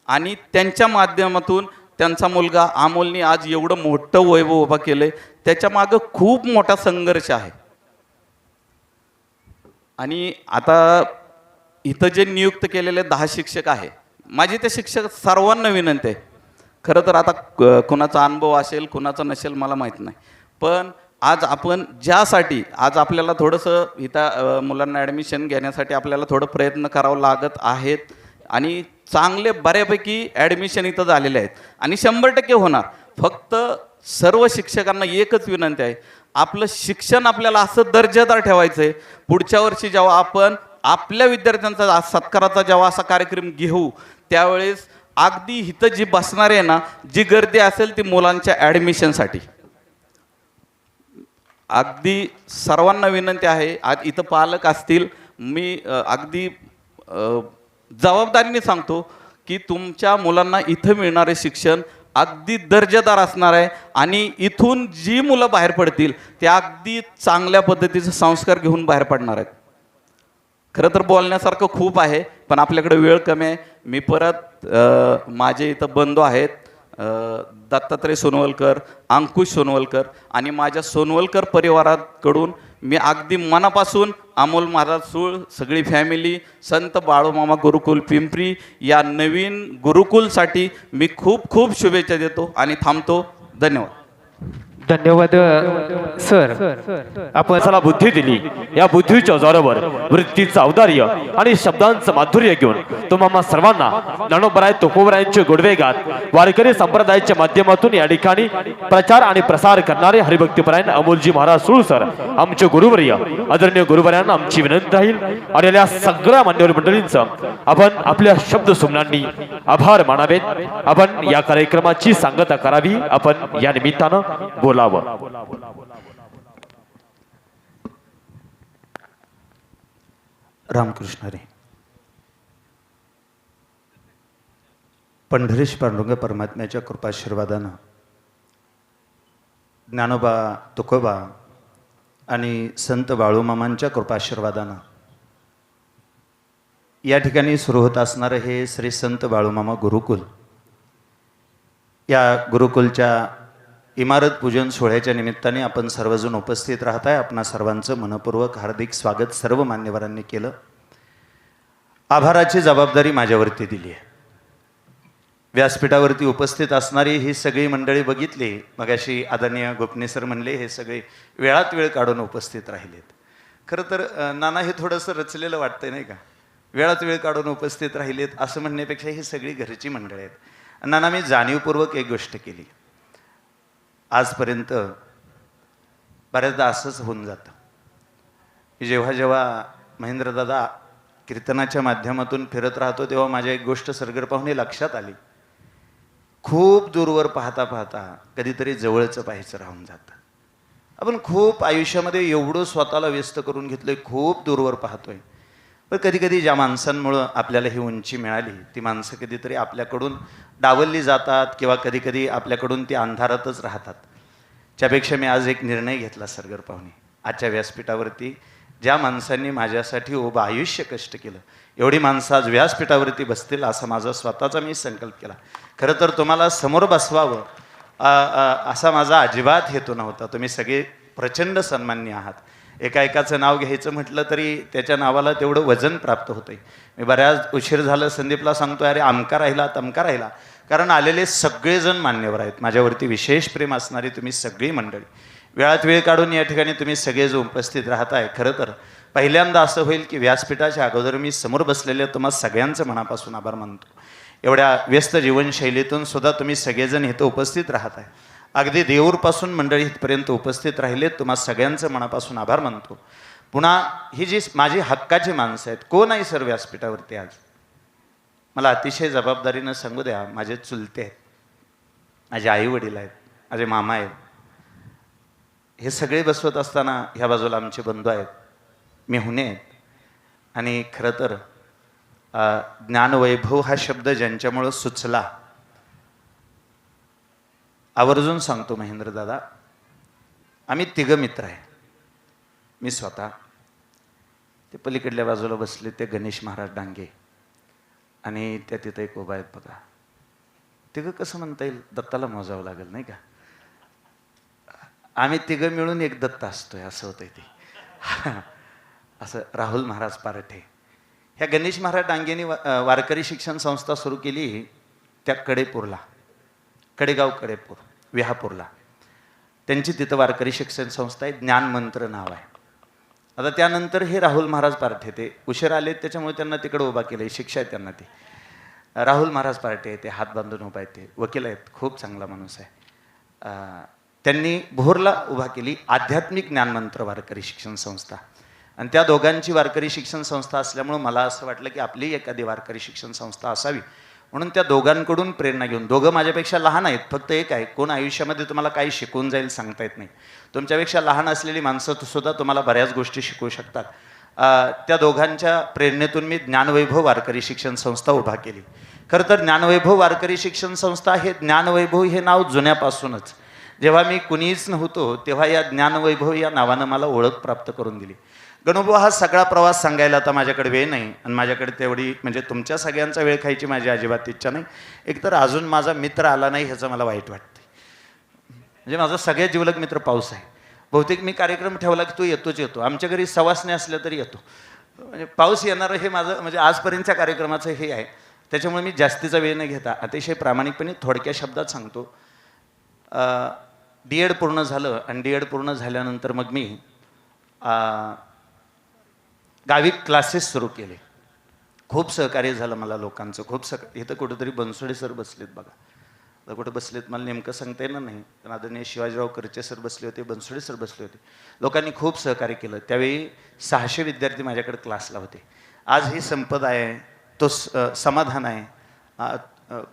आणि त्यांच्या माध्यमातून त्यांचा मुलगा अमोलनी आज एवढं मोठं वैभव उभा केलंय. त्याच्या मागं खूप मोठा संघर्ष आहे. आणि आता इथं जे नियुक्त केलेले 10 शिक्षक आहे, माझी त्या शिक्षक सर्वांना विनंती आहे. खरं तर आता कुणाचा अनुभव असेल कुणाचा नसेल मला माहीत नाही, पण आज आपण ज्यासाठी आज आपल्याला थोडंसं इथं मुलांना ॲडमिशन घेण्यासाठी आपल्याला थोडं प्रयत्न करावं लागत आहेत. आणि चांगले बऱ्यापैकी ॲडमिशन इथं झालेले आहेत आणि 100% होणार. फक्त सर्व शिक्षकांना एकच विनंती आहे, आपलं शिक्षण आपल्याला असं दर्जेदार ठेवायचं आहे. पुढच्या वर्षी जेव्हा आपण आपल्या विद्यार्थ्यांचा सत्काराचा जेव्हा असा कार्यक्रम घेऊ, त्यावेळेस अगदी इथं जी बसणार आहे ना, जी गर्दी असेल ती मुलांच्या ॲडमिशनसाठी. अगदी सर्वांना विनंती आहे, आज इथं पालक असतील, मी अगदी जबाबदारीने सांगतो की तुमच्या मुलांना इथं मिळणारे शिक्षण अगदी दर्जेदार असणार आहे. आणि इथून जी मुलं बाहेर पडतील ते अगदी चांगल्या पद्धतीचे संस्कार घेऊन बाहेर पडणार आहेत. खरं तर बोलण्यासारखं खूप आहे, पण आपल्याकडे वेळ कमी आहे. मी परत माझे इथं बंधू आहेत दत्तात्रय सोनवलकर, अंकुश सोनवलकर आणि माझ्या सोनवलकर परिवाराकडून मी अगदी मनापासून अमोल महाराज सूळ, सगळी फॅमिली, संत बाळूमामा गुरुकुल पिंपरी या नवीन गुरुकुलसाठी मी खूप खूप शुभेच्छा देतो आणि थांबतो. धन्यवाद. धन्यवाद सर. आपण माणसाला बुद्धी दिली, या बुद्धीच्या जोरावर वृत्तीचं औदार्य आणि शब्दांचं माधुर्य घेऊन तुम्हाला सर्वांना ज्ञानोबराय तुकोबरायांचे गुणवेगात वारकरी संप्रदायाच्या माध्यमातून या ठिकाणी प्रचार आणि प्रसार करणारे हरिभक्तीपरायण अमोलजी महाराज सूळ सर, आमचे गुरुवर्य, आदरणीय गुरुवर्यांना आमची विनंती राहील आणि या सगळ्या मान्यवर मंडळींचं आपण आपल्या शब्द सुमनांनी आभार मानावेत. आपण या कार्यक्रमाची सांगता करावी, आपण या निमित्तानं बोलावं. रामकृष्ण हरी. पंढरीश पांडुरंग परमात्म्याच्या कृपाशीर्वादानं ज्ञानोबा तुकोबा आणि संत बाळूमामांच्या कृपाशीर्वादानं या ठिकाणी सुरू होत असणारं हे श्री संत बाळूमामा गुरुकुल, या गुरुकुलच्या इमारत पूजन सोहळ्याच्या निमित्ताने आपण सर्वजण उपस्थित राहत आहे. आपणा सर्वांचं मनपूर्वक हार्दिक स्वागत सर्व मान्यवरांनी केलं. आभाराची जबाबदारी माझ्यावरती दिली आहे. व्यासपीठावरती उपस्थित असणारी ही सगळी मंडळी बघितली, मगाशी आदरणीय गोपने सर म्हणले हे सगळे वेळात वेळ काढून उपस्थित राहिलेत. खरं तर नाना हे थोडंसं रचलेलं वाटतंय नाही का, वेळात वेळ काढून उपस्थित राहिलेत असं म्हणण्यापेक्षा ही सगळी घरची मंडळी आहेत. नाना मी जाणीवपूर्वक एक गोष्ट केली, आजपर्यंत बऱ्याचदा असंच होऊन जातं की जेव्हा जेव्हा महेंद्रदादा कीर्तनाच्या माध्यमातून फिरत राहतो तेव्हा माझ्या एक गोष्ट सरगर पाहुणे लक्षात आली, खूप दूरवर पाहता पाहता कधीतरी जवळचं पाहायचं राहून जातं. आपण खूप आयुष्यामध्ये एवढं स्वतःला व्यस्त करून घेतलंय, खूप दूरवर पाहतोय, पण कधी कधी ज्या माणसांमुळं आपल्याला ही उंची मिळाली ती माणसं कधीतरी आपल्याकडून डावलली जातात किंवा कधी कधी आपल्याकडून ती अंधारातच राहतात. त्यापेक्षा मी आज एक निर्णय घेतला सरगर पाहुणे, आजच्या व्यासपीठावरती ज्या माणसांनी माझ्यासाठी उभं आयुष्य कष्ट केलं, एवढी माणसं आज व्यासपीठावरती बसतील असा माझा स्वतःचा मी संकल्प केला. खरं तर तुम्हाला समोर बसवावं असा माझा अजिबात हेतू नव्हता. तुम्ही सगळे प्रचंड सन्मान्य आहात. एकाचं नाव घ्यायचं म्हटलं तरी त्याच्या नावाला तेवढं वजन प्राप्त होतंय. मी बऱ्याच उशीर झालं संदीपला सांगतोय, अरे अमका राहिला तमका राहिला, कारण आलेले सगळेजण मान्यवर आहेत. माझ्यावरती विशेष प्रेम असणारी तुम्ही सगळी मंडळी वेळात वेळ काढून या ठिकाणी तुम्ही सगळेजण उपस्थित राहत आहे. खरं तर पहिल्यांदा असं होईल की व्यासपीठाच्या अगोदर मी समोर बसलेल्या तुम्हाला सगळ्यांचं मनापासून आभार मानतो. एवढ्या व्यस्त जीवनशैलीतून सुद्धा तुम्ही सगळेजण इथं उपस्थित राहत आहे. अगदी देऊरपासून मंडळी इथपर्यंत उपस्थित राहिलेत, तुम्हाला सगळ्यांचं मनापासून आभार मानतो. पुन्हा ही जी माझी हक्काची माणसं आहेत, कोण आहे सर व्यासपीठावरती आज? मला अतिशय जबाबदारीनं सांगू द्या, माझे चुलते आहेत, माझे आई वडील आहेत, माझे मामा आहेत. हे सगळे बसवत असताना ह्या बाजूला आमचे बंधू आहेत, मेहुणे आहेत. आणि खरं तर ज्ञानवैभव हा शब्द ज्यांच्यामुळं सुचला, आवर्जून सांगतो महेंद्रदादा, आम्ही तिघं मित्र आहे. मी स्वतः, ते पलीकडल्या बाजूला बसले ते गणेश महाराज डांगे, आणि त्या तिथं एक उभा आहेत बघा. तिघं कसं म्हणता येईल, दत्ताला मोजावं लागेल नाही का. आम्ही तिघं मिळून एक दत्त असतोय असं होतंय ते. असं राहुल महाराज पारठे, ह्या गणेश महाराज डांगेंनी वारकरी शिक्षण संस्था सुरू केली त्या कडेपूरला, कडेगाव कडेपूर विहापूरला. त्यांची तिथं वारकरी शिक्षण संस्था आहे, ज्ञानमंत्र नाव आहे. आता त्यानंतर हे राहुल महाराज पारठे ते उशीर आले त्याच्यामुळे त्यांना तिकडे उभा केलं, शिक्षा आहे त्यांना. ते राहुल महाराज पारठे ते हात बांधून उभा आहेत, ते वकील आहेत, खूप चांगला माणूस आहे. त्यांनी भोरला उभा केली आध्यात्मिक ज्ञानमंत्र वारकरी शिक्षण संस्था. आणि त्या दोघांची वारकरी शिक्षण संस्था असल्यामुळं मला असं वाटलं की आपली एखादी वारकरी शिक्षण संस्था असावी, म्हणून त्या दोघांकडून प्रेरणा घेऊन. दोघं माझ्यापेक्षा लहान आहेत, फक्त एक आहे, कोण आयुष्यामध्ये तुम्हाला काही शिकवून जाईल सांगता येत नाही. तुमच्यापेक्षा लहान असलेली माणसं सुद्धा तुम्हाला बऱ्याच गोष्टी शिकवू शकतात. त्या दोघांच्या प्रेरणेतून मी ज्ञानवैभव वारकरी शिक्षण संस्था उभा केली. खरं तर ज्ञानवैभव वारकरी शिक्षण संस्था, हे ज्ञानवैभव हे नाव जुन्यापासूनच, जेव्हा मी कुणीच नव्हतो तेव्हा या ज्ञानवैभव या नावानं मला ओळख प्राप्त करून दिली. गणोबा हा सगळा प्रवास सांगायला आता माझ्याकडे वेळ नाही, आणि माझ्याकडे तेवढी म्हणजे तुमच्या सगळ्यांचा वेळ खायची माझी अजिबात इच्छा नाही. एकतर अजून माझा मित्र आला नाही ह्याचं मला वाईट वाटतं. म्हणजे माझा सगळ्यात जिवलग मित्र पाऊस आहे. बहुतेक मी कार्यक्रम ठेवला की तो येतो. आमच्या घरी सवासने असल्या तरी येतो. म्हणजे पाऊस येणारं हे माझं म्हणजे आजपर्यंतच्या कार्यक्रमाचं हे आहे. त्याच्यामुळे मी जास्तीचा वेळ न घेता अतिशय प्रामाणिकपणे थोडक्या शब्दात सांगतो. D.Ed पूर्ण झालं, आणि D.Ed पूर्ण झाल्यानंतर मग मी गावी क्लासेस सुरू केले. खूप सहकार्य झालं मला लोकांचं, खूप इथं कुठेतरी बनसोडे सर बसलेत बघा, आता कुठं बसलेत मला नेमकं सांगता येणार नाही, पण आदरणीय शिवाजीराव करचे सर बसले होते, बनसोडे सर बसले होते. लोकांनी खूप सहकार्य केलं. त्यावेळी 600 विद्यार्थी माझ्याकडे क्लासला होते. आज ही संपदा आहे, तो समाधान आहे.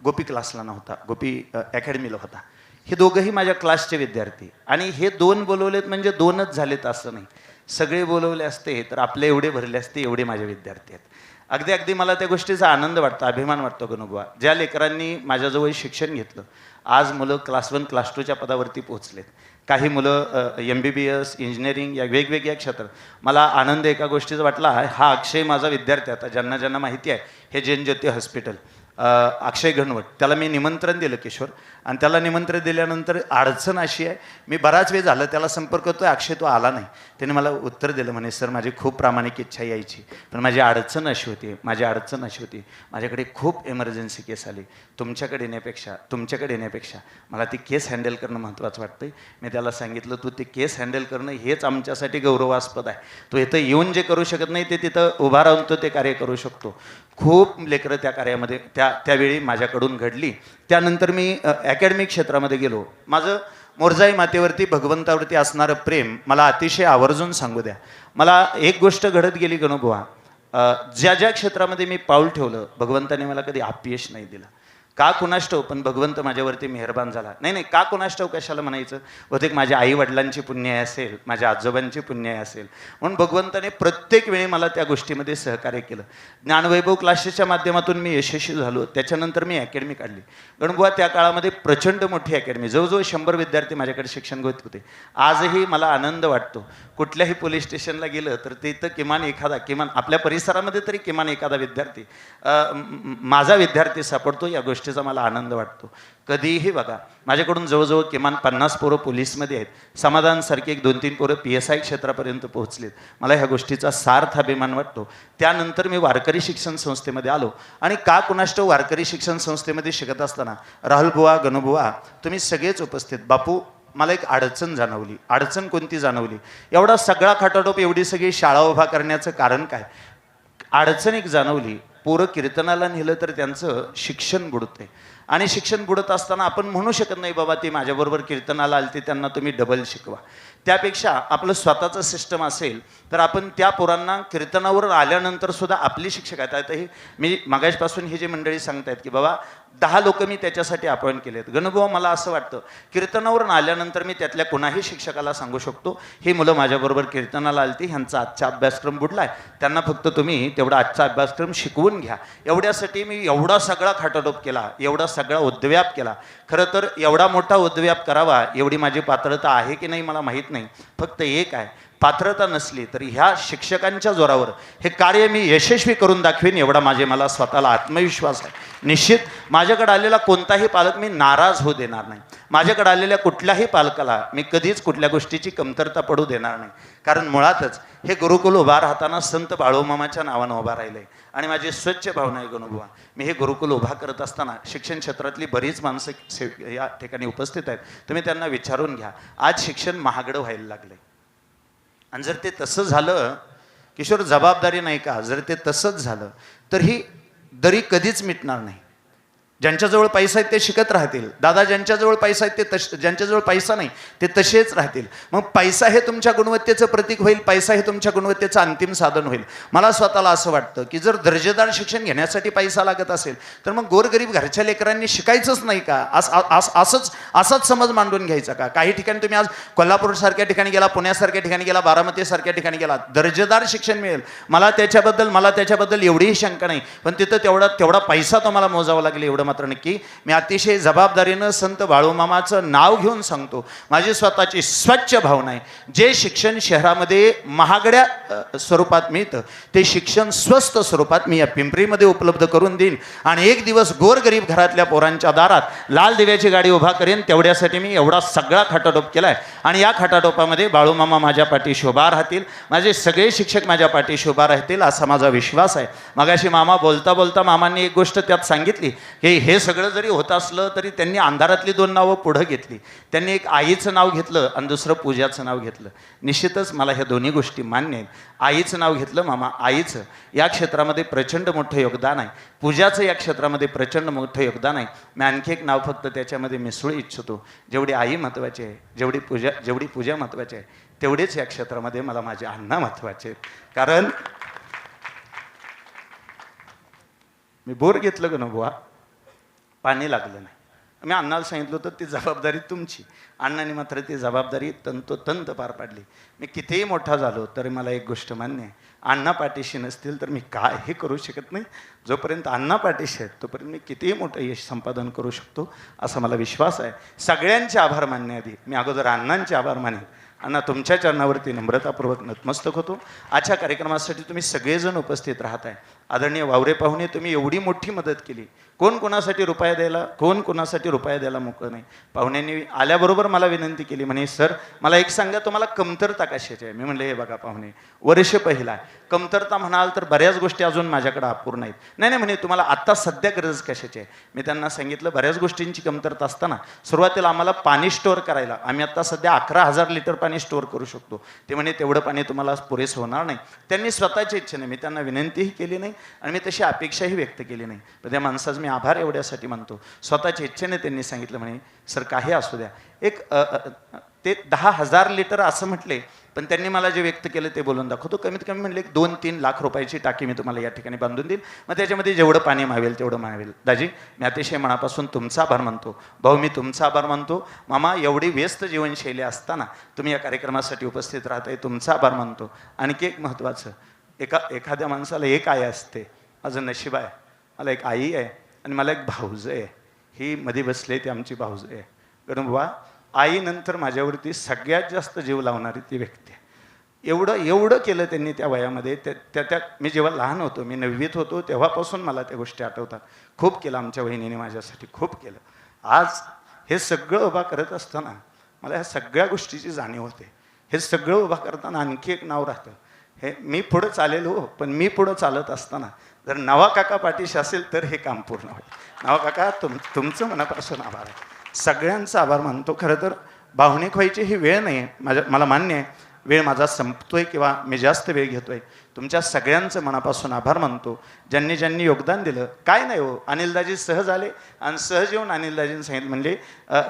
गोपी क्लासला नव्हता, गोपी अकॅडमीला होता. हे दोघंही माझ्या क्लासचे विद्यार्थी, आणि हे दोन बोलवलेत म्हणजे दोनच झालेत असं नाही. सगळे बोलवले असते तर आपले एवढे भरले असते, एवढे माझे विद्यार्थी आहेत. अगदी अगदी मला त्या गोष्टीचा आनंद वाटतो, अभिमान वाटतो गणुबुवा. ज्या लेकरांनी माझ्याजवळ शिक्षण घेतलं, आज मुलं क्लास 1 क्लास 2च्या पदावरती पोहोचलेत. काही मुलं MBBS इंजिनिअरिंग या वेगवेगळ्या क्षेत्रात. मला आनंद एका गोष्टीचा वाटला, हा अक्षय माझा विद्यार्थी आता ज्यांना ज्यांना माहिती आहे, हे जैन ज्योती हॉस्पिटल, अक्षय घनवट, त्याला मी निमंत्रण दिलं किशोर. आणि त्याला निमंत्रण दिल्यानंतर अडचण अशी आहे, मी बराच वेळ झालं त्याला संपर्क करतोय, अक्षय तो आला नाही. त्याने मला उत्तर दिलं, म्हणे सर माझी खूप प्रामाणिक इच्छा यायची, पण माझी अडचण अशी होती, माझ्याकडे खूप इमर्जन्सी केस आली, तुमच्याकडे येण्यापेक्षा मला ती केस हँडल करणं महत्त्वाचं वाटतं. मी त्याला सांगितलं, तू ती केस हँडल करणं हेच आमच्यासाठी गौरवास्पद आहे. तू इथं येऊन जे करू शकत नाही ते तिथं उभा राहून तो ते कार्य करू शकतो. खूप लेकरं त्या कार्यामध्ये त्यावेळी माझ्याकडून घडली. त्यानंतर मी अकॅडमिक क्षेत्रामध्ये गेलो. माझं मोरजाई मातेवरती, भगवंतावरती असणारं प्रेम मला अतिशय आवर्जून सांगू द्या. मला एक गोष्ट घडत गेली गणुबुवा, ज्या ज्या क्षेत्रामध्ये मी पाऊल ठेवलं, भगवंताने मला कधी अपयश नाही दिलं. का कुणाष्टव, पण भगवंत माझ्यावरती मेहरबान झाला. नाही का कुणाष्टव कशाला म्हणायचं, बहुतेक माझ्या आई वडिलांची पुण्य असेल, माझ्या आजोबांची पुण्य असेल, म्हणून भगवंताने प्रत्येक वेळी मला त्या गोष्टीमध्ये सहकार्य केलं. ज्ञानवैभव क्लासेसच्या माध्यमातून मी यशस्वी झालो. त्याच्यानंतर मी अकॅडमी काढली. गणुबुवा त्या काळामध्ये प्रचंड मोठी अकॅडमी, जवळजवळ 100 विद्यार्थी माझ्याकडे शिक्षण घेत होते. आजही मला आनंद वाटतो, कुठल्याही पोलीस स्टेशनला गेलं तर तिथं किमान आपल्या परिसरामध्ये तरी किमान एखादा विद्यार्थी माझा विद्यार्थी सापडतो. या गोष्टीचा मला आनंद वाटतो. कधीही बघा, माझ्याकडून जवळजवळ किमान 50 पोरं पोलीसमध्ये आहेत, समाधानसारखे 1-2-3 पोरं PSI क्षेत्रापर्यंत पोहोचलेत. मला ह्या गोष्टीचा सार्थ अभिमान वाटतो. त्यानंतर मी वारकरी शिक्षण संस्थेमध्ये आलो. आणि का कुणाष्टव वारकरी शिक्षण संस्थेमध्ये शिकत असताना राहुल बुवा, गणुबुवा, तुम्ही सगळेच उपस्थित, बापू, मला एक अडचण जाणवली. अडचण कोणती जाणवली, एवढा सगळा खाटाटोप, एवढी सगळी शाळा उभा करण्याचं कारण काय? अडचण एक जाणवली, पोरं कीर्तनाला नेलं तर त्यांचं शिक्षण बुडतंय. आणि शिक्षण बुडत असताना आपण म्हणू शकत नाही, बाबा ती माझ्याबरोबर कीर्तनाला आलती, त्यांना तुम्ही डबल शिकवा. त्यापेक्षा आपलं स्वतःचं सिस्टम असेल तर आपण त्या पोरांना कीर्तनावर आल्यानंतर सुद्धा आपली शिक्षक आहेत. आता हे मी मागासपासून ही जी मंडळी सांगतायत की बाबा 10 लोक मी त्याच्यासाठी अपॉइंट केलेत. गणुबुवा, मला असं वाटतं कीर्तनावरून आल्यानंतर मी त्यातल्या कोणाही शिक्षकाला सांगू शकतो, ही मुलं माझ्याबरोबर कीर्तनाला आलती, ह्यांचा आजचा अभ्यासक्रम बुडलाय, त्यांना फक्त तुम्ही तेवढा आजचा अभ्यासक्रम शिकवून घ्या. एवढ्यासाठी मी एवढा सगळा खाटाटोप केला, एवढा सगळा उद्व्याप केला. खरं तर एवढा मोठा उद्व्याप करावा एवढी माझी पात्रता आहे की नाही मला माहीत नाही. फक्त एक आहे, पात्रता नसली तरी ह्या शिक्षकांच्या जोरावर हे कार्य मी यशस्वी करून दाखवीन, एवढा मला स्वतःला आत्मविश्वास आहे. निश्चित माझ्याकडे आलेला कोणताही पालक मी नाराज होऊ देणार नाही. माझ्याकडे आलेल्या कुठल्याही पालकाला मी कधीच कुठल्या गोष्टीची कमतरता पडू देणार नाही. कारण मुळातच हे गुरुकुल उभा राहताना संत बाळूमामाच्या नावानं उभा राहिलं आहे. आणि माझी स्वच्छ भावना आहे गणुबुवा, मी हे गुरुकुल उभा करत असताना शिक्षण क्षेत्रातली बरीच माणसं या ठिकाणी उपस्थित आहेत, तुम्ही त्यांना विचारून घ्या. आज शिक्षण महागडं व्हायला लागलं आहे. आणि जर ते तसं झालं, किशोर, जबाबदारी नाही का, जर ते तसंच झालं तर ही दरी कधीच मिटणार नाही. ज्यांच्याजवळ पैसा आहे ते शिकत राहतील. दादा, ज्यांच्याजवळ पैसा आहे ते ज्यांच्याजवळ पैसा नाही ते तसेच राहतील. मग पैसा हे तुमच्या गुणवत्तेचं प्रतीक होईल, पैसा हे तुमच्या गुणवत्तेचं अंतिम साधन होईल. मला स्वतःला असं वाटतं की जर दर्जेदार शिक्षण घेण्यासाठी पैसा लागत असेल तर मग गोरगरीब घरच्या लेकरांनी शिकायचंच नाही का? असाच समज मांडून घ्यायचा का? काही ठिकाणी तुम्ही आज कोल्हापूरसारख्या ठिकाणी गेला, पुण्यासारख्या ठिकाणी गेला, बारामतीसारख्या ठिकाणी गेला, दर्जेदार शिक्षण मिळेल. मला त्याच्याबद्दल एवढीही शंका नाही. पण तिथं तेवढा पैसा तुम्हाला मोजावा लागेल एवढं मात्र नक्की. मी अतिशय जबाबदारीनं संत बाळूमामाचं नाव घेऊन सांगतो, माझी स्वतःची स्वच्छ भावना आहे. जे शिक्षण शहरामध्ये महागड्या स्वरूपात मिळतं ते शिक्षण स्वस्त स्वरूपात मी या पिंपरीमध्ये उपलब्ध करून देईन. आणि एक दिवस गोरगरीब घरातल्या पोरांच्या दारात लाल दिव्याची गाडी उभा करेन. तेवढ्यासाठी मी एवढा सगळा खाटाटोप केला आहे. आणि या खाटाटोपामध्ये बाळूमामा माझ्या पाठीशी उभा राहतील, माझे सगळे शिक्षक माझ्या पाठीशी उभा राहतील असा माझा विश्वास आहे. मगाशी मामा बोलता मामांनी एक गोष्ट त्यात सांगितली की हे सगळं जरी होत असलं तरी त्यांनी अंधारातली 2 नावं पुढं घेतली. त्यांनी एक आईचं नाव घेतलं आणि दुसरं पूजाचं नाव घेतलं. निश्चितच मला ह्या दोन्ही गोष्टी मान्य आहेत. आईचं नाव घेतलं मामा, आईचं या क्षेत्रामध्ये प्रचंड मोठं योगदान आहे, पूजाचं या क्षेत्रामध्ये प्रचंड मोठं योगदान आहे. मी आणखी एक नाव फक्त त्याच्यामध्ये मिसळू इच्छितो. जेवढी आई महत्त्वाची आहे, जेवढी पूजा महत्त्वाची आहे, तेवढेच या क्षेत्रामध्ये मला माझे अण्णा महत्त्वाचे आहेत. कारण मी बोर घेतलं गणुबुवा, पाणी लागलं नाही. मी अण्णाला सांगितलं होतं ती जबाबदारी तुमची. अण्णांनी मात्र ती जबाबदारी तंतोतंत पार पाडली. मी कितीही मोठा झालो तरी मला एक गोष्ट मान्य आहे, अण्णा पाठीशी नसतील तर मी काहीही करू शकत नाही. जोपर्यंत अण्णा पाठीशी आहेत तोपर्यंत मी कितीही मोठं यश संपादन करू शकतो असा मला विश्वास आहे. सगळ्यांचे आभार मानण्याआधी मी अगोदर अण्णांचे आभार मानेन. अण्णा, तुमच्या चरणावरती नम्रतापूर्वक नतमस्तक होतो. आजच्या कार्यक्रमासाठी तुम्ही सगळेजण उपस्थित राहत आहे. आदरणीय वावरे पाहुणे, तुम्ही एवढी मोठी मदत केली. कोण कोणासाठी रुपया द्यायला मोकळं नाही. पाहुण्यांनी आल्याबरोबर मला विनंती केली, म्हणे सर मला एक सांगा, तुम्हाला कमतरता कशाची आहे? मी म्हणले हे बघा पाहुणे, वर्ष पहिला आहे, कमतरता म्हणाल तर बऱ्याच गोष्टी अजून माझ्याकडे अपूर्ण आहेत. नाही म्हणे तुम्हाला आत्ता सध्या गरज कशाची आहे? मी त्यांना सांगितलं बऱ्याच गोष्टींची कमतरता असताना सुरुवातीला आम्हाला पाणी स्टोअर करायला, आम्ही आत्ता सध्या 11,000 लिटर पाणी स्टोअर करू शकतो. ते म्हणे तेवढं पाणी तुम्हाला पुरेसं होणार नाही. त्यांनी स्वतःच्या इच्छेने, मी त्यांना विनंतीही केली नाही आणि मी तशी अपेक्षाही व्यक्त केली नाही, पण त्या माणसाचं मी आभार एवढ्यासाठी मानतो. स्वतःच्या इच्छेने त्यांनी सांगितलं म्हणे सर काही असू द्या, एक ते 10,000 लिटर असं म्हटले, पण त्यांनी मला जे व्यक्त केलं ते बोलून दाखवतो. कमीत कमी म्हणले 2-3 लाख रुपयाची टाकी मी तुम्हाला या ठिकाणी बांधून देईल, मग त्याच्यामध्ये जेवढं पाणी मावेल तेवढं मावेल. दाजी, मी अतिशय मनापासून तुमचा आभार मानतो. भाऊ, मी तुमचा आभार मानतो. मामा, एवढी व्यस्त जीवनशैली असताना तुम्ही या कार्यक्रमासाठी उपस्थित राहताय, तुमचा आभार मानतो. आणखी एक महत्त्वाचं, एखाद्या माणसाला एक आई असते. माझं नशीब आहे, मला एक आई आहे आणि मला एक भाऊजं आहे. ही मध्ये बसले ती आमची भाऊजं आहे. गणूबा, आईनंतर माझ्यावरती सगळ्यात जास्त जीव लावणारी ती व्यक्ती आहे. एवढं केलं त्यांनी त्या वयामध्ये. त्या मी जेव्हा लहान होतो, मी 9वीत होतो, तेव्हापासून मला त्या गोष्टी आठवतात. खूप केलं आमच्या वहिनीने माझ्यासाठी, खूप केलं. आज हे सगळं उभा करत असताना मला ह्या सगळ्या गोष्टीची जाणीव होते. हे सगळं उभा करताना आणखी एक नाव राहतं. हे मी पुढं चालेलो, पण मी पुढं चालत असताना जर नवा काका पाठीशी असेल तर हे काम पूर्ण होईल. नवा काका, तुमचं मनापासून आभार आहे. सगळ्यांचा आभार मानतो. खरं तर भावनिक व्हायची ही वेळ नाही आहे, मला मान्य आहे, वेळ माझा संपतोय किंवा मी जास्त वेळ घेतोय. तुमच्या सगळ्यांचं मनापासून आभार मानतो. ज्यांनी योगदान दिलं. काय नाही हो, अनिलदाजी सहज आले आणि सहज येऊन अनिलदाजींनी सांगितलं, म्हणजे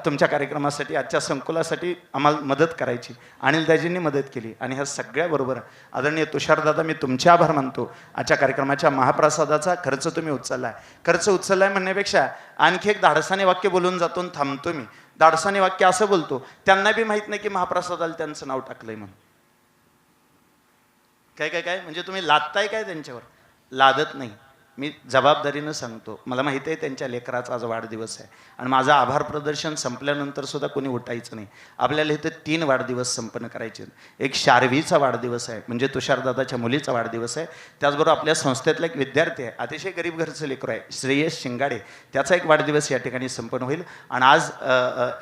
तुमच्या कार्यक्रमासाठी, आजच्या संकुलासाठी आम्हाला मदत करायची. अनिलदाजींनी मदत केली आणि ह्या सगळ्याबरोबर आदरणीय तुषारदादा, मी तुमचे आभार मानतो. आजच्या कार्यक्रमाच्या महाप्रसादाचा खर्च तुम्ही उचलला आहे. खर्च उचलला आहे म्हणण्यापेक्षा आणखी एक धाडसाने वाक्य बोलून जातो आणि थांबतो मी. धाडसाने वाक्य असं बोलतो, त्यांना बी माहीत नाही की महाप्रसादाला त्यांचं नाव टाकलंय म्हणून. काय म्हणजे तुम्ही लादताय काय त्यांच्यावर? लादत नाही. मी जबाबदारीनं सांगतो, मला माहिती आहे त्यांच्या लेकराचा आज वाढदिवस आहे आणि माझं आभार प्रदर्शन संपल्यानंतर सुद्धा कोणी उठायचं नाही. आपल्याला इथं 3 वाढदिवस संपन्न करायचे. एक शार्वीचा वाढदिवस आहे, म्हणजे तुषारदादाच्या मुलीचा वाढदिवस आहे. त्याचबरोबर आपल्या संस्थेतला एक विद्यार्थी आहे, अतिशय गरीब घरचं लेकरू आहे, श्रेयस शिंगाडे, त्याचा एक वाढदिवस या ठिकाणी संपन्न होईल. आणि आज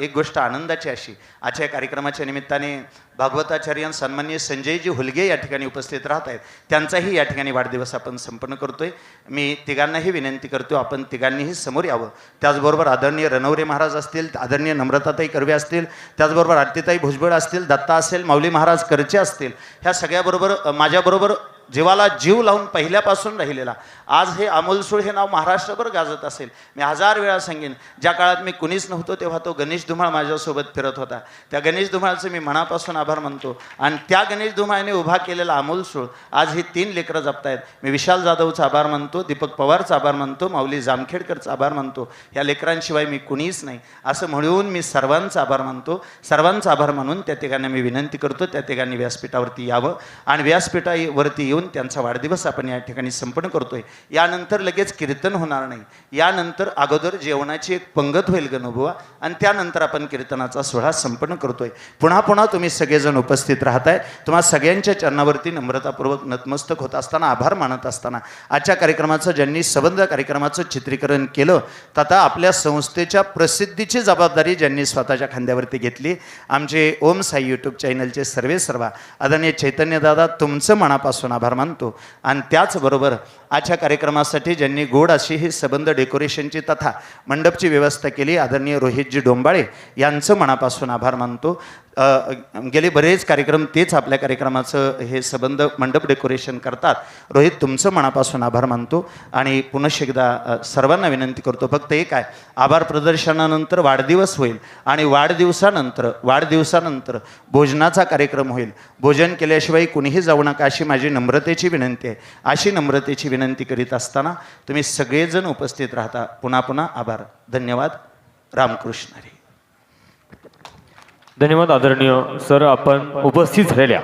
एक गोष्ट आनंदाची अशी, आजच्या कार्यक्रमाच्या निमित्ताने भागवताचार्य सन्माननीय संजयजी हुलगे या ठिकाणी उपस्थित राहत आहेत. त्यांचाही या ठिकाणी वाढदिवस आपण संपन्न करतोय. मी तिघांनाही विनंती करतो, आपण तिघांनीही समोर यावं. त्याचबरोबर आदरणीय रणवरे महाराज असतील, आदरणीय नम्रताताई कर्वे असतील, त्याचबरोबर आरतीताई भुजबळ असतील, दत्ता असेल, माऊली महाराज करचे असतील, ह्या सगळ्याबरोबर माझ्याबरोबर जीवाला जीव लावून पहिल्यापासून राहिलेला, आज हे अमोल सूळ हे नाव महाराष्ट्रभर गाजत असेल. मी 1000 वेळा सांगेन, ज्या काळात मी कुणीच नव्हतो तेव्हा तो गणेश धुमाळ माझ्यासोबत फिरत होता. त्या गणेश धुमाळचं मी मनापासून आभार मानतो. आणि त्या गणेश धुमाळने उभा केलेला अमोल सूळ आज ही 3 लेकरं जपतायत. मी विशाल जाधवचा आभार मानतो, दीपक पवारचा आभार मानतो, माऊली जामखेडकरचा आभार मानतो. या लेकरांशिवाय मी कुणीच नाही असं म्हणून मी सर्वांचा आभार मानतो. सर्वांचा आभार मानून त्या तिघांना मी विनंती करतो, त्या तिघांनी व्यासपीठावरती यावं आणि व्यासपीठावरती त्यांचा वाढदिवस आपण या ठिकाणी संपन्न करतोय. यानंतर लगेच कीर्तन होणार नाही, यानंतर अगोदर जेवणाची एक पंगत होईल गणुबुवा आणि त्यानंतर आपण कीर्तनाचा सोहळा संपन्न करतोय. पुन्हा तुम्ही सगळेजण उपस्थित राहताय. तुम्हा सगळ्यांच्या चरणावरती नम्रतापूर्वक नतमस्तक होत असताना, आभार मानत असताना, आजच्या कार्यक्रमाचं ज्यांनी संबंध कार्यक्रमाचं चित्रीकरण केलं, तथा आपल्या संस्थेच्या प्रसिद्धीची जबाबदारी ज्यांनी स्वतःच्या खांद्यावरती घेतली, आमचे ओम साई यूट्यूब चॅनलचे सर्व आदरणीय चैतन्यदादा, तुमचं मनापासून आभार मानतो. आणि त्याचबरोबर आजच्या कार्यक्रमासाठी ज्यांनी गोड अशी ही संबंध डेकोरेशनची तथा मंडपची व्यवस्था केली, आदरणीय रोहितजी डोंबाळे यांचं मनापासून आभार मानतो. गेले बरेच कार्यक्रम तेच आपल्या कार्यक्रमाचं हे संबंध मंडप डेकोरेशन करतात. रोहित, तुमचं मनापासून आभार मानतो. आणि पुनश्च एकदा सर्वांना विनंती करतो, फक्त एक आहे, आभार प्रदर्शनानंतर वाढदिवस होईल आणि वाढदिवसानंतर भोजनाचा कार्यक्रम होईल. भोजन केल्याशिवाय कुणीही जाऊ नका अशी माझी नम्रतेची विनंती आहे. अशी नम्रतेची विनंती करीत असताना तुम्ही सगळेजण उपस्थित राहता. पुन्हा आभार. धन्यवाद. रामकृष्ण हरी. धन्यवाद आदरणीय सर. आपण उपस्थित झालेल्या